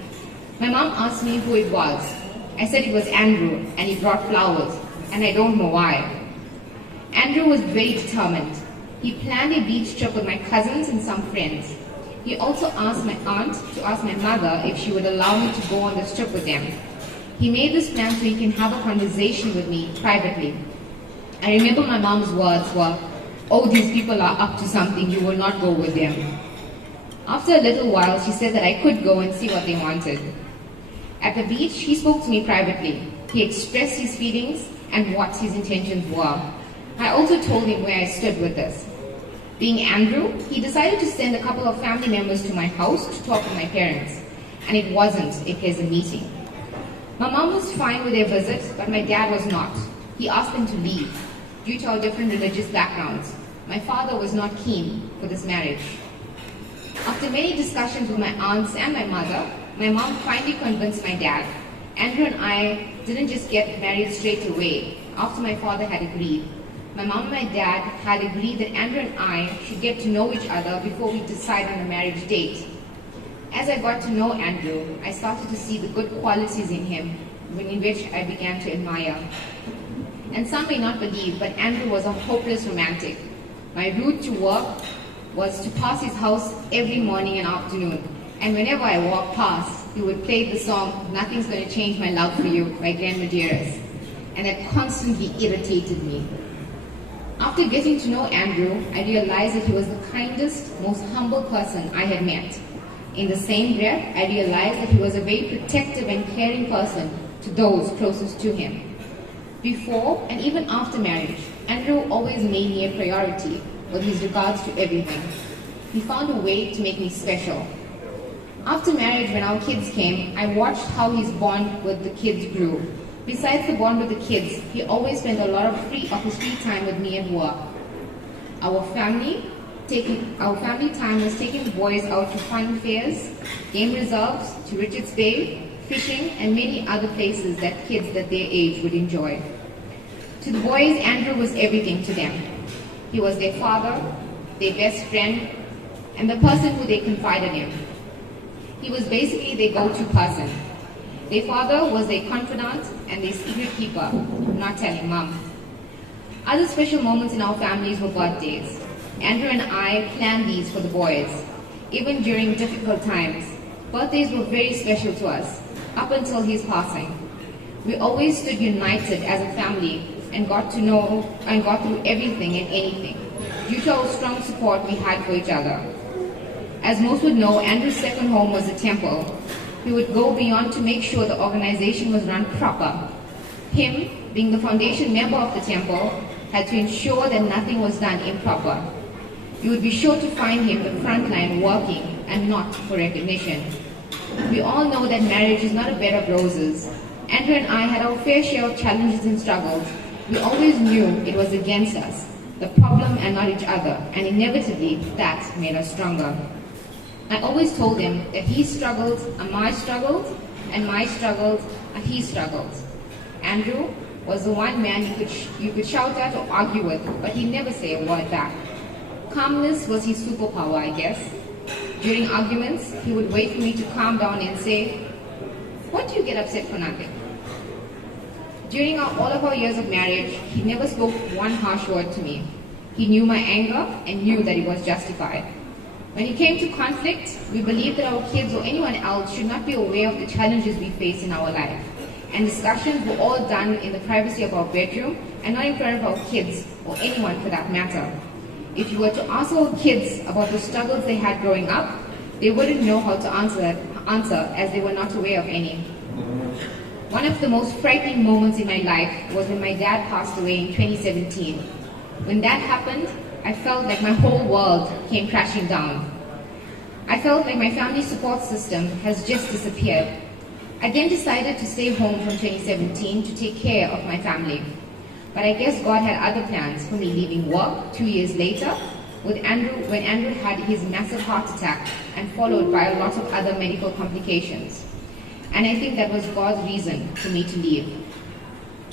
My mom asked me who it was. I said it was Andrew, and he brought flowers, and I don't know why. Andrew was very determined. He planned a beach trip with my cousins and some friends. He also asked my aunt to ask my mother if she would allow me to go on this trip with them. He made this plan so he can have a conversation with me privately. I remember my mom's words were, "Oh, these people are up to something, you will not go with them." After a little while, she said that I could go and see what they wanted. At the beach, he spoke to me privately. He expressed his feelings and what his intentions were. I also told him where I stood with this. Being Andrew, he decided to send a couple of family members to my house to talk to my parents, and it wasn't a pleasant meeting. My mom was fine with their visit, but my dad was not. He asked them to leave due to our different religious backgrounds. My father was not keen for this marriage. After many discussions with my aunts and my mother, my mom finally convinced my dad. Andrew and I didn't just get married straight away after my father had agreed. My mom and my dad had agreed that Andrew and I should get to know each other before we decide on a marriage date. As I got to know Andrew, I started to see the good qualities in him, in which I began to admire. And some may not believe, but Andrew was a hopeless romantic. My route to work was to pass his house every morning and afternoon. And whenever I walked past, he would play the song, "Nothing's Going to Change My Love for You" by Glenn Medeiros. And that constantly irritated me. After getting to know Andrew, I realized that he was the kindest, most humble person I had met. In the same breath, I realized that he was a very protective and caring person to those closest to him. Before and even after marriage, Andrew always made me a priority with his regards to everything. He found a way to make me special. After marriage, when our kids came, I watched how his bond with the kids grew. Besides the bond with the kids, he always spent a lot of his free time with me at work. Our family time was taking the boys out to fun fairs, game reserves, to Richards Bay, fishing, and many other places that kids at their age would enjoy. To the boys, Andrew was everything to them. He was their father, their best friend, and the person who they confided in. He was basically their go-to person. Their father was their confidant and their secret keeper, not telling mom. Other special moments in our families were birthdays. Andrew and I planned these for the boys. Even during difficult times, birthdays were very special to us, up until his passing. We always stood united as a family and got through everything and anything, due to our strong support we had for each other. As most would know, Andrew's second home was a temple. He would go beyond to make sure the organization was run proper. Him, being the foundation member of the temple, had to ensure that nothing was done improper. You would be sure to find him the front line working and not for recognition. We all know that marriage is not a bed of roses. Andrew and I had our fair share of challenges and struggles. We always knew it was against us, the problem and not each other, and inevitably that made us stronger. I always told him that his struggles are my struggles, and my struggles are his struggles. Andrew was the one man you could shout at or argue with, but he'd never say a word back. Calmness was his superpower, I guess. During arguments, he would wait for me to calm down and say, "What do you get upset for nothing?" During all of our years of marriage, he never spoke one harsh word to me. He knew my anger and knew that it was justified. When it came to conflict, we believed that our kids or anyone else should not be aware of the challenges we face in our life. And discussions were all done in the privacy of our bedroom and not in front of our kids or anyone for that matter. If you were to ask our kids about the struggles they had growing up, they wouldn't know how to answer as they were not aware of any. One of the most frightening moments in my life was when my dad passed away in 2017. When that happened, I felt like my whole world came crashing down. I felt like my family support system has just disappeared. I then decided to stay home from 2017 to take care of my family. But I guess God had other plans for me leaving work 2 years later when Andrew had his massive heart attack and followed by a lot of other medical complications. And I think that was God's reason for me to leave.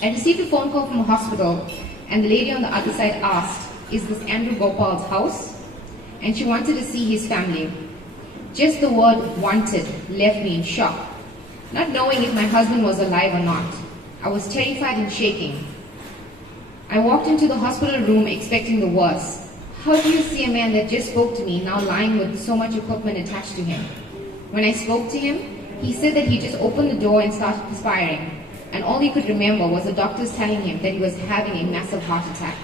I received a phone call from a hospital, and the lady on the other side asked, "Is this Andrew Gopal's house?" And she wanted to see his family. Just the word "wanted" left me in shock, not knowing if my husband was alive or not. I was terrified and shaking. I walked into the hospital room expecting the worst. How do you see a man that just spoke to me now lying with so much equipment attached to him? When I spoke to him, he said that he just opened the door and started perspiring, and all he could remember was the doctors telling him that he was having a massive heart attack.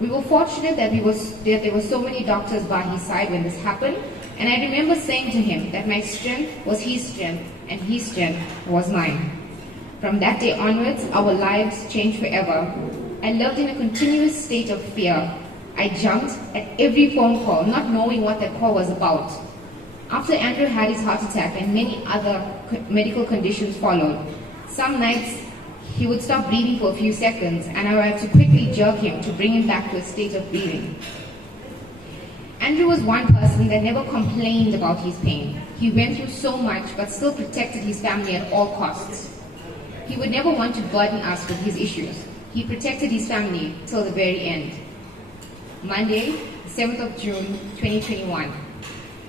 We were fortunate that there were so many doctors by his side when this happened, and I remember saying to him that my strength was his strength and his strength was mine. From that day onwards, our lives changed forever. I lived in a continuous state of fear. I jumped at every phone call, not knowing what that call was about. After Andrew had his heart attack and many other medical conditions followed, some nights he would stop breathing for a few seconds and I had to quickly jerk him to bring him back to a state of breathing. Andrew was one person that never complained about his pain. He went through so much but still protected his family at all costs. He would never want to burden us with his issues. He protected his family till the very end. Monday, 7th of June, 2021.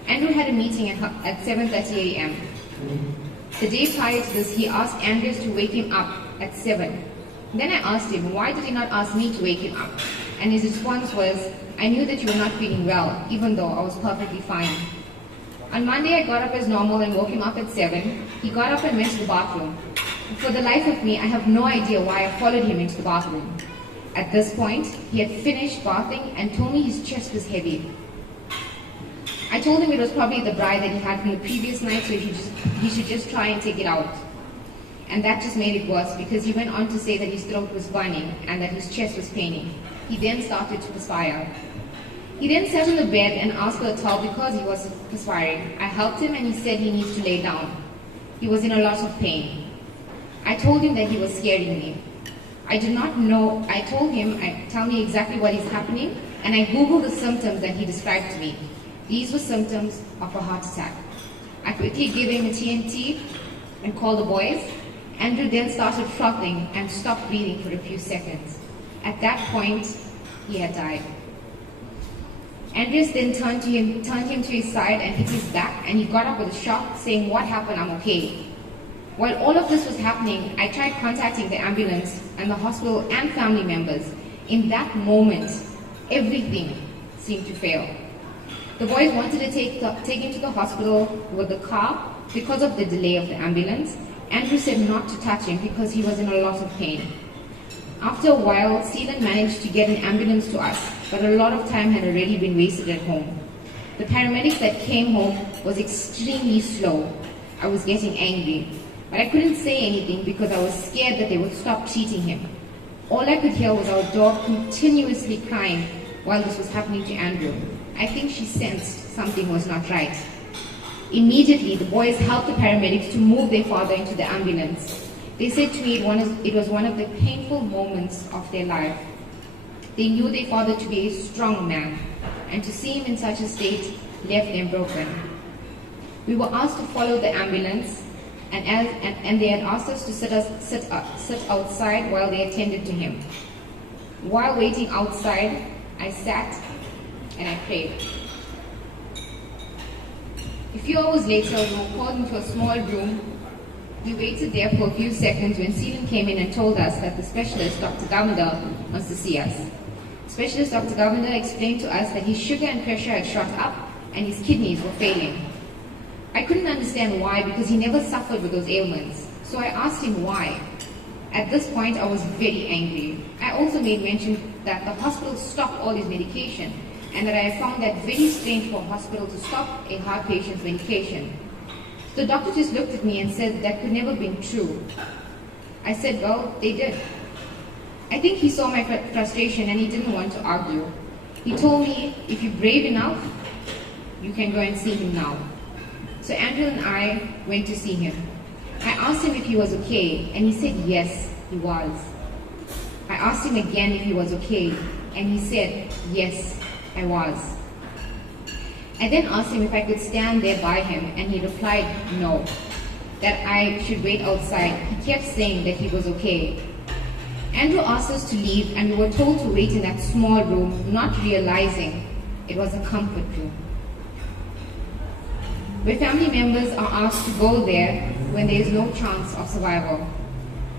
Andrew had a meeting at 7:30 a.m. The day prior to this, he asked Andrews to wake him up at 7. Then I asked him, why did he not ask me to wake him up? And his response was, I knew that you were not feeling well, even though I was perfectly fine. On Monday, I got up as normal and woke him up at 7. He got up and went to the bathroom. For the life of me, I have no idea why I followed him into the bathroom. At this point, he had finished bathing and told me his chest was heavy. I told him it was probably the bride that he had from the previous night, so he should just try and take it out. And that just made it worse because he went on to say that his throat was burning and that his chest was paining. He then started to perspire. He then sat on the bed and asked for a towel because he was perspiring. I helped him and he said he needs to lay down. He was in a lot of pain. I told him that he was scaring me. I did not know. I told him, tell me exactly what is happening, and I Googled the symptoms that he described to me. These were symptoms of a heart attack. I quickly gave him a TNT and called the boys. Andrew then started frothing and stopped breathing for a few seconds. At that point, he had died. Andrews then turned him to his side and hit his back, and he got up with a shock, saying, what happened? I'm okay. While all of this was happening, I tried contacting the ambulance and the hospital and family members. In that moment, everything seemed to fail. The boys wanted to take him to the hospital with the car because of the delay of the ambulance. Andrew said not to touch him because he was in a lot of pain. After a while, Seelan managed to get an ambulance to us, but a lot of time had already been wasted at home. The paramedics that came home was extremely slow. I was getting angry, but I couldn't say anything because I was scared that they would stop treating him. All I could hear was our dog continuously crying while this was happening to Andrew. I think she sensed something was not right. Immediately, the boys helped the paramedics to move their father into the ambulance. They said to me it was one of the painful moments of their life. They knew their father to be a strong man, and to see him in such a state left them broken. We were asked to follow the ambulance, and they had asked us to sit outside while they attended to him. While waiting outside, I sat and I prayed. A few hours later, we were called into a small room. We waited there for a few seconds when Seelan came in and told us that the specialist, Dr. Govender, wants to see us. Specialist Dr. Govender explained to us that his sugar and pressure had shot up and his kidneys were failing. I couldn't understand why because he never suffered with those ailments. So I asked him why. At this point, I was very angry. I also made mention that the hospital stopped all his medication and that I had found that very strange for a hospital to stop a heart patient's medication. The doctor just looked at me and said that could never have been true. I said, well, they did. I think he saw my frustration and he didn't want to argue. He told me, if you're brave enough, you can go and see him now. So Andrew and I went to see him. I asked him if he was okay, and he said yes, he was. I asked him again if he was okay, and he said, yes, I was. I then asked him if I could stand there by him, and he replied no, that I should wait outside. He kept saying that he was okay. Andrew asked us to leave, and we were told to wait in that small room, not realizing it was a comfort room, where family members are asked to go there when there is no chance of survival.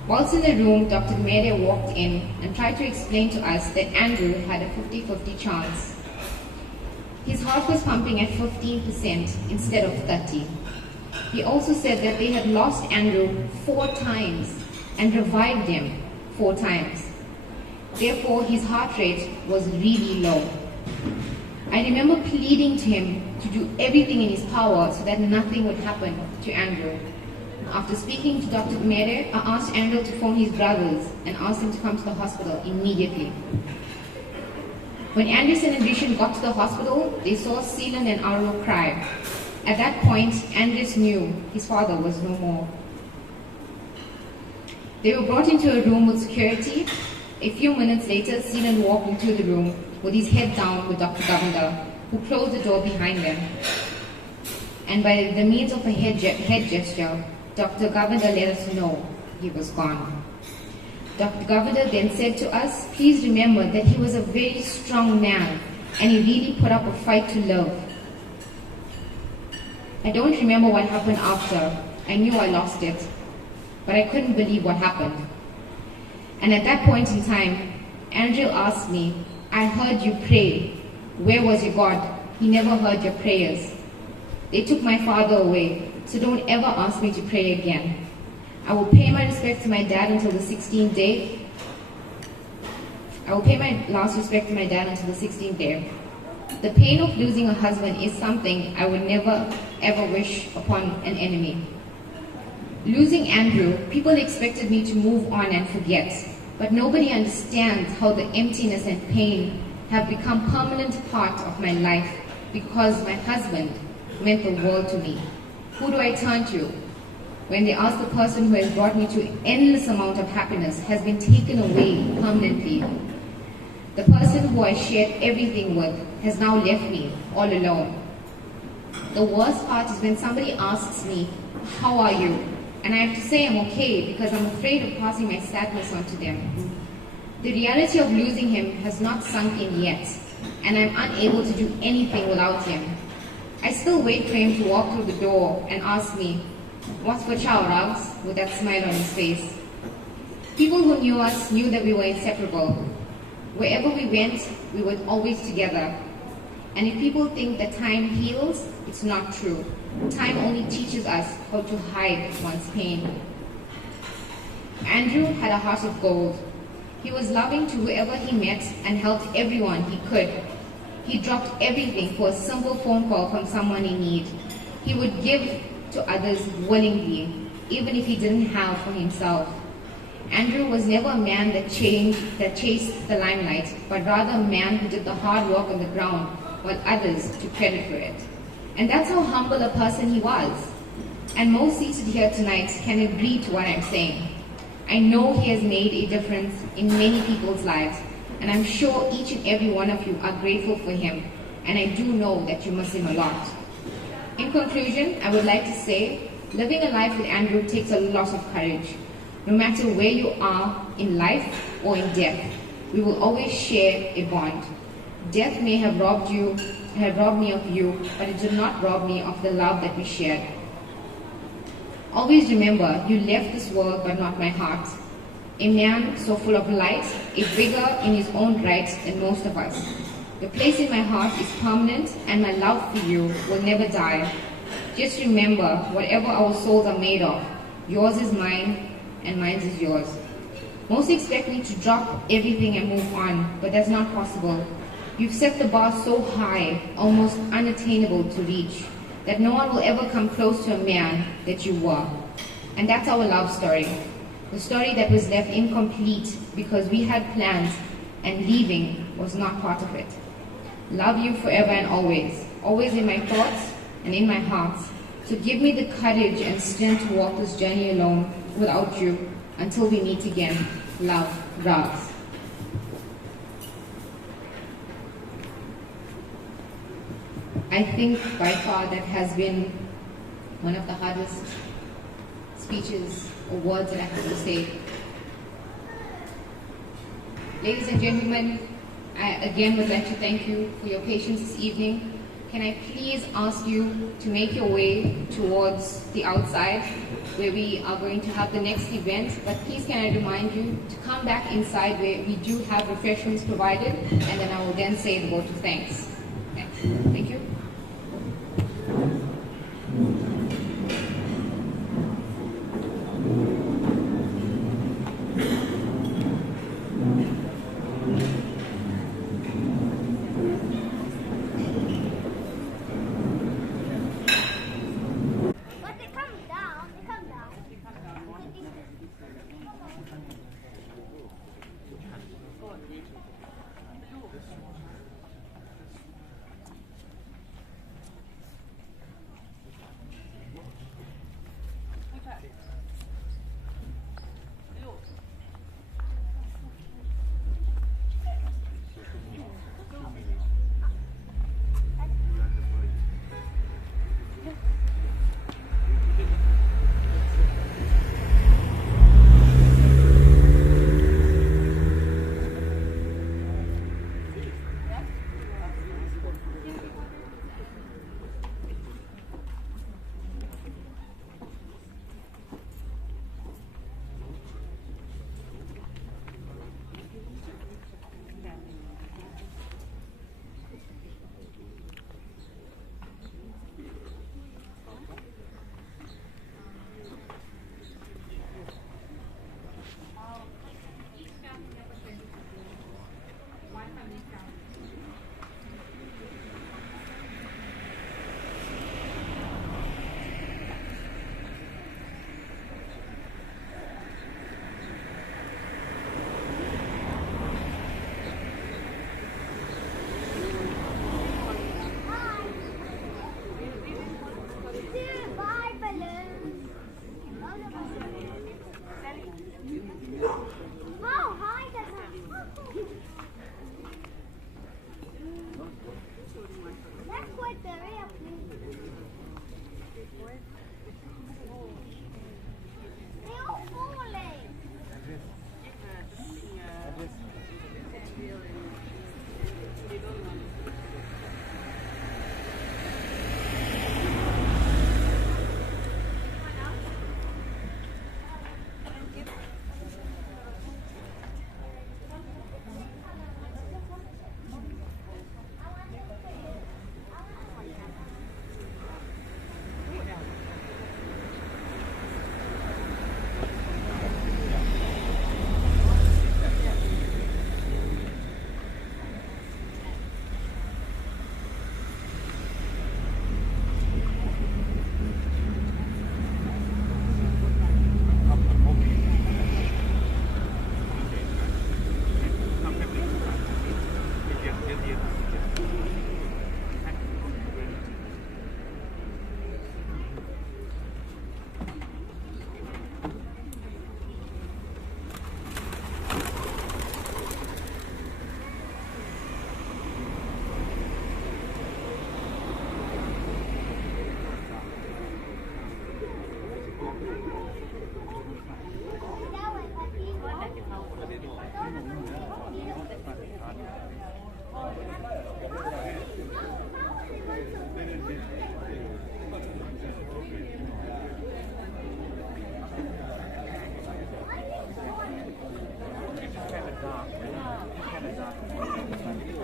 Whilst in the room, Dr. Mere walked in and tried to explain to us that Andrew had a 50-50 chance. His heart was pumping at 15% instead of 30%. He also said that they had lost Andrew 4 times and revived him 4 times. Therefore, his heart rate was really low. I remember pleading to him to do everything in his power so that nothing would happen to Andrew. After speaking to Dr. Mere, I asked Andrew to phone his brothers and asked them to come to the hospital immediately. When Anderson and Vishen got to the hospital, they saw Seelan and Arlo cry. At that point, Andres knew his father was no more. They were brought into a room with security. A few minutes later, Seelan walked into the room with his head down with Dr. Govender, who closed the door behind them. And by the means of a head gesture, Dr. Govender let us know he was gone. Dr. Govender then said to us, please remember that he was a very strong man and he really put up a fight to live. I don't remember what happened after. I knew I lost it, but I couldn't believe what happened. And at that point in time, Andrew asked me, I heard you pray. Where was your God? He never heard your prayers. They took my father away, so don't ever ask me to pray again. I will pay my respect to my dad until the 16th day. I will pay my last respect to my dad until the 16th day. The pain of losing a husband is something I would never ever wish upon an enemy. Losing Andrew, people expected me to move on and forget, but nobody understands how the emptiness and pain have become a permanent part of my life because my husband meant the world to me. Who do I turn to when they ask the person who has brought me to an endless amount of happiness has been taken away permanently? The person who I shared everything with has now left me all alone. The worst part is when somebody asks me, how are you? And I have to say I'm okay because I'm afraid of passing my sadness on to them. The reality of losing him has not sunk in yet, and I'm unable to do anything without him. I still wait for him to walk through the door and ask me, what's for chow, Rags? With that smile on his face. People who knew us knew that we were inseparable. Wherever we went, we were always together. And if people think that time heals, it's not true. Time only teaches us how to hide one's pain. Andrew had a heart of gold. He was loving to whoever he met and helped everyone he could. He dropped everything for a simple phone call from someone in need. He would give to others willingly, even if he didn't have for himself. Andrew was never a man that chased the limelight, but rather a man who did the hard work on the ground while others took credit for it. And that's how humble a person he was. And most seated here tonight can agree to what I'm saying. I know he has made a difference in many people's lives, and I'm sure each and every one of you are grateful for him, and I do know that you miss him a lot. In conclusion, I would like to say, living a life with Andrew takes a lot of courage. No matter where you are in life or in death, we will always share a bond. Death may have robbed me of you, but it did not rob me of the love that we shared. Always remember, you left this world but not my heart. A man so full of light, a bigger in his own right than most of us. Your place in my heart is permanent, and my love for you will never die. Just remember, whatever our souls are made of, yours is mine, and mine is yours. Most expect me to drop everything and move on, but that's not possible. You've set the bar so high, almost unattainable to reach, that no one will ever come close to a man that you were. And that's our love story. The story that was left incomplete because we had plans and leaving was not part of it. Love you forever and always, always in my thoughts and in my heart. So give me the courage and strength to walk this journey alone without you until we meet again. Love, Rags. I think by far that has been one of the hardest speeches or words that I have to say. Ladies and gentlemen, I again would like to thank you for your patience this evening. Can I please ask you to make your way towards the outside where we are going to have the next event, but please can I remind you to come back inside where we do have refreshments provided, and then I will then say the vote of thanks. Thanks. Thank you. But they come down.